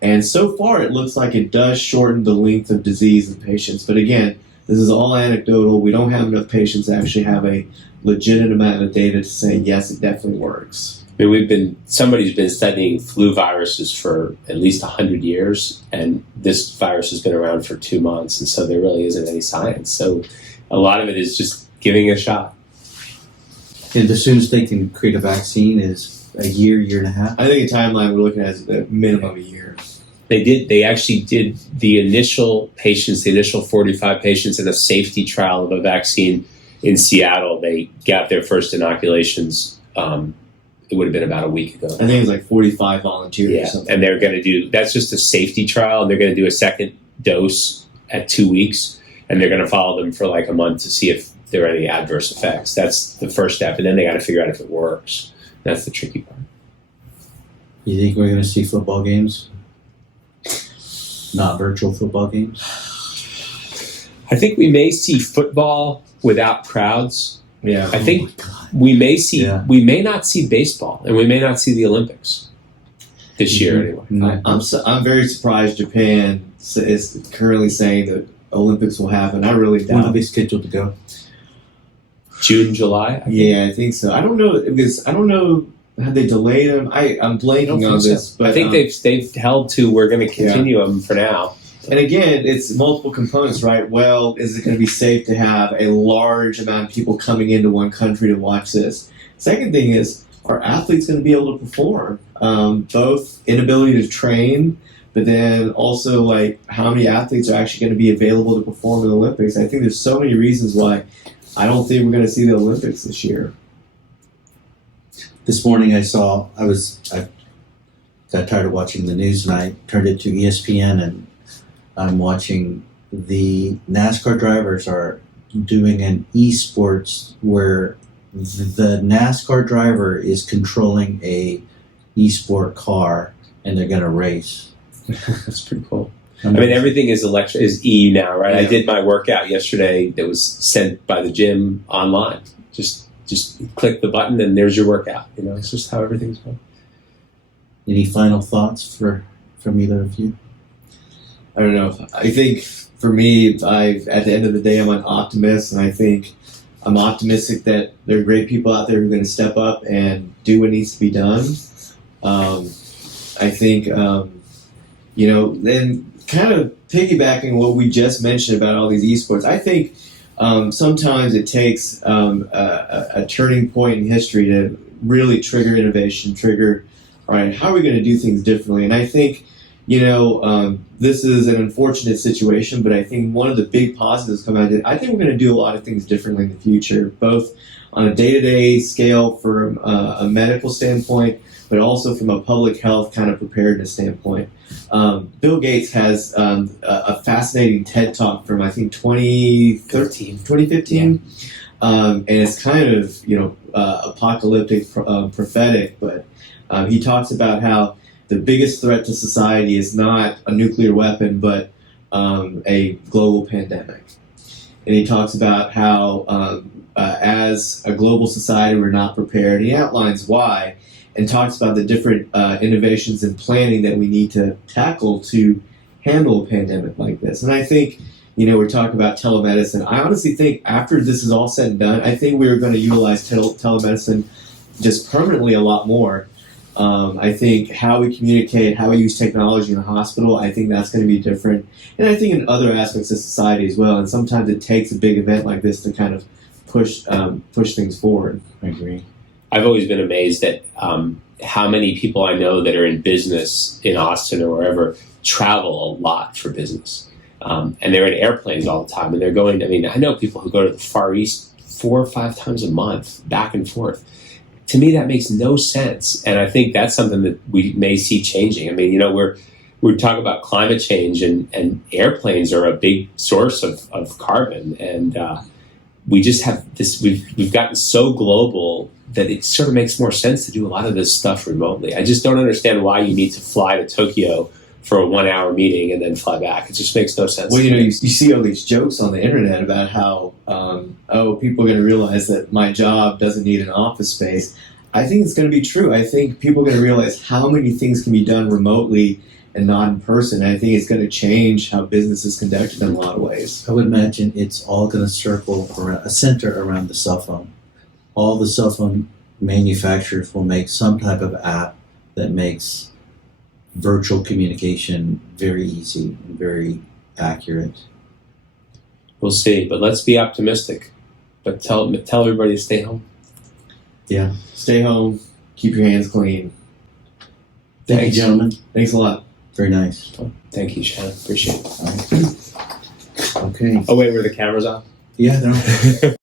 And so far, it looks like it does shorten the length of disease in patients. But again, this is all anecdotal. We don't have enough patients to actually have a legitimate amount of data to say, yes, it definitely works. I mean, somebody's been studying flu viruses for at least 100 years, and this virus has been around for 2 months, and so there really isn't any science. So a lot of it is just giving it a shot. And as soon as they can create a vaccine is a year and a half? I think a timeline we're looking at is a minimum a year. They actually did the initial 45 patients in a safety trial of a vaccine in Seattle. They got their first inoculations. It would have been about a week ago. I think it was like 45 volunteers or something. And they're going to do, that's just a safety trial, and they're going to do a second dose at 2 weeks, and they're going to follow them for like a month to see if there are any adverse effects. That's the first step, and then they got to figure out if it works. That's the tricky part. You think we're going to see football games? Not virtual football games? I think we may see football without crowds. Yeah. I think we may not see baseball, and we may not see the Olympics this year anyway. I'm very surprised Japan is currently saying that Olympics will happen. I really doubt. When are they scheduled to go? June, July? I think so. I don't know, because I don't know, have they delayed them? I'm blanking on this. So. But I think they've held to, we're going to continue them for now. And again, it's multiple components, right? Well, is it going to be safe to have a large amount of people coming into one country to watch this? Second thing is, are athletes going to be able to perform? Both inability to train, but then also like how many athletes are actually going to be available to perform in the Olympics? I think there's so many reasons why I don't think we're going to see the Olympics this year. This morning I got tired of watching the news, and I turned it to ESPN, and I'm watching the NASCAR drivers are doing an esports where the NASCAR driver is controlling a esport car, and they're going to race. That's pretty cool. I mean, everything is EU now, right? Yeah. I did my workout yesterday that was sent by the gym online. Just click the button and there's your workout. It's just how everything's going. Any final thoughts from either of you? I don't know. I think for me, at the end of the day, I'm an optimist, and I think I'm optimistic that there are great people out there who are going to step up and do what needs to be done. I think, then kind of piggybacking what we just mentioned about all these esports, I think sometimes it takes a turning point in history to really trigger innovation, all right, how are we going to do things differently? And I think, this is an unfortunate situation, but I think one of the big positives come out of it, I think we're going to do a lot of things differently in the future, both on a day-to-day scale from a medical standpoint, but also from a public health kind of preparedness standpoint. Bill Gates has a fascinating TED Talk from, I think, 2015. And it's kind of, apocalyptic, prophetic, but he talks about how the biggest threat to society is not a nuclear weapon, but a global pandemic. And he talks about how as a global society, we're not prepared. He outlines why, and talks about the different innovations and planning that we need to tackle to handle a pandemic like this. And I think, we're talking about telemedicine. I honestly think after this is all said and done, I think we're going to utilize telemedicine just permanently a lot more. I think how we communicate, how we use technology in the hospital, I think that's going to be different. And I think in other aspects of society as well. And sometimes it takes a big event like this to kind of push things forward. I agree. I've always been amazed at how many people I know that are in business in Austin or wherever travel a lot for business. And they're in airplanes all the time. And they're going, I mean, I know people who go to the Far East 4 or 5 times a month, back and forth. To me, that makes no sense. And I think that's something that we may see changing. I mean, you know, we're talking about climate change, and airplanes are a big source of carbon. And we just have this, we've gotten so global that it sort of makes more sense to do a lot of this stuff remotely. I just don't understand why you need to fly to Tokyo for a 1-hour meeting and then fly back. It just makes no sense. Well, you know, you see all these jokes on the internet about how, people are going to realize that my job doesn't need an office space. I think it's going to be true. I think people are going to realize how many things can be done remotely and not in person. And I think it's going to change how business is conducted in a lot of ways. I would imagine it's all going to circle around, center around the cell phone. All the cell phone manufacturers will make some type of app that makes virtual communication very easy and very accurate. We'll see, but let's be optimistic. But tell everybody to stay home. Yeah. Stay home. Keep your hands clean. Thank Thanks. you, gentlemen. Thanks a lot. Very nice. Thank you, Shannon. Appreciate it. All right. Okay. Oh, wait, were the cameras off? Yeah, they're on.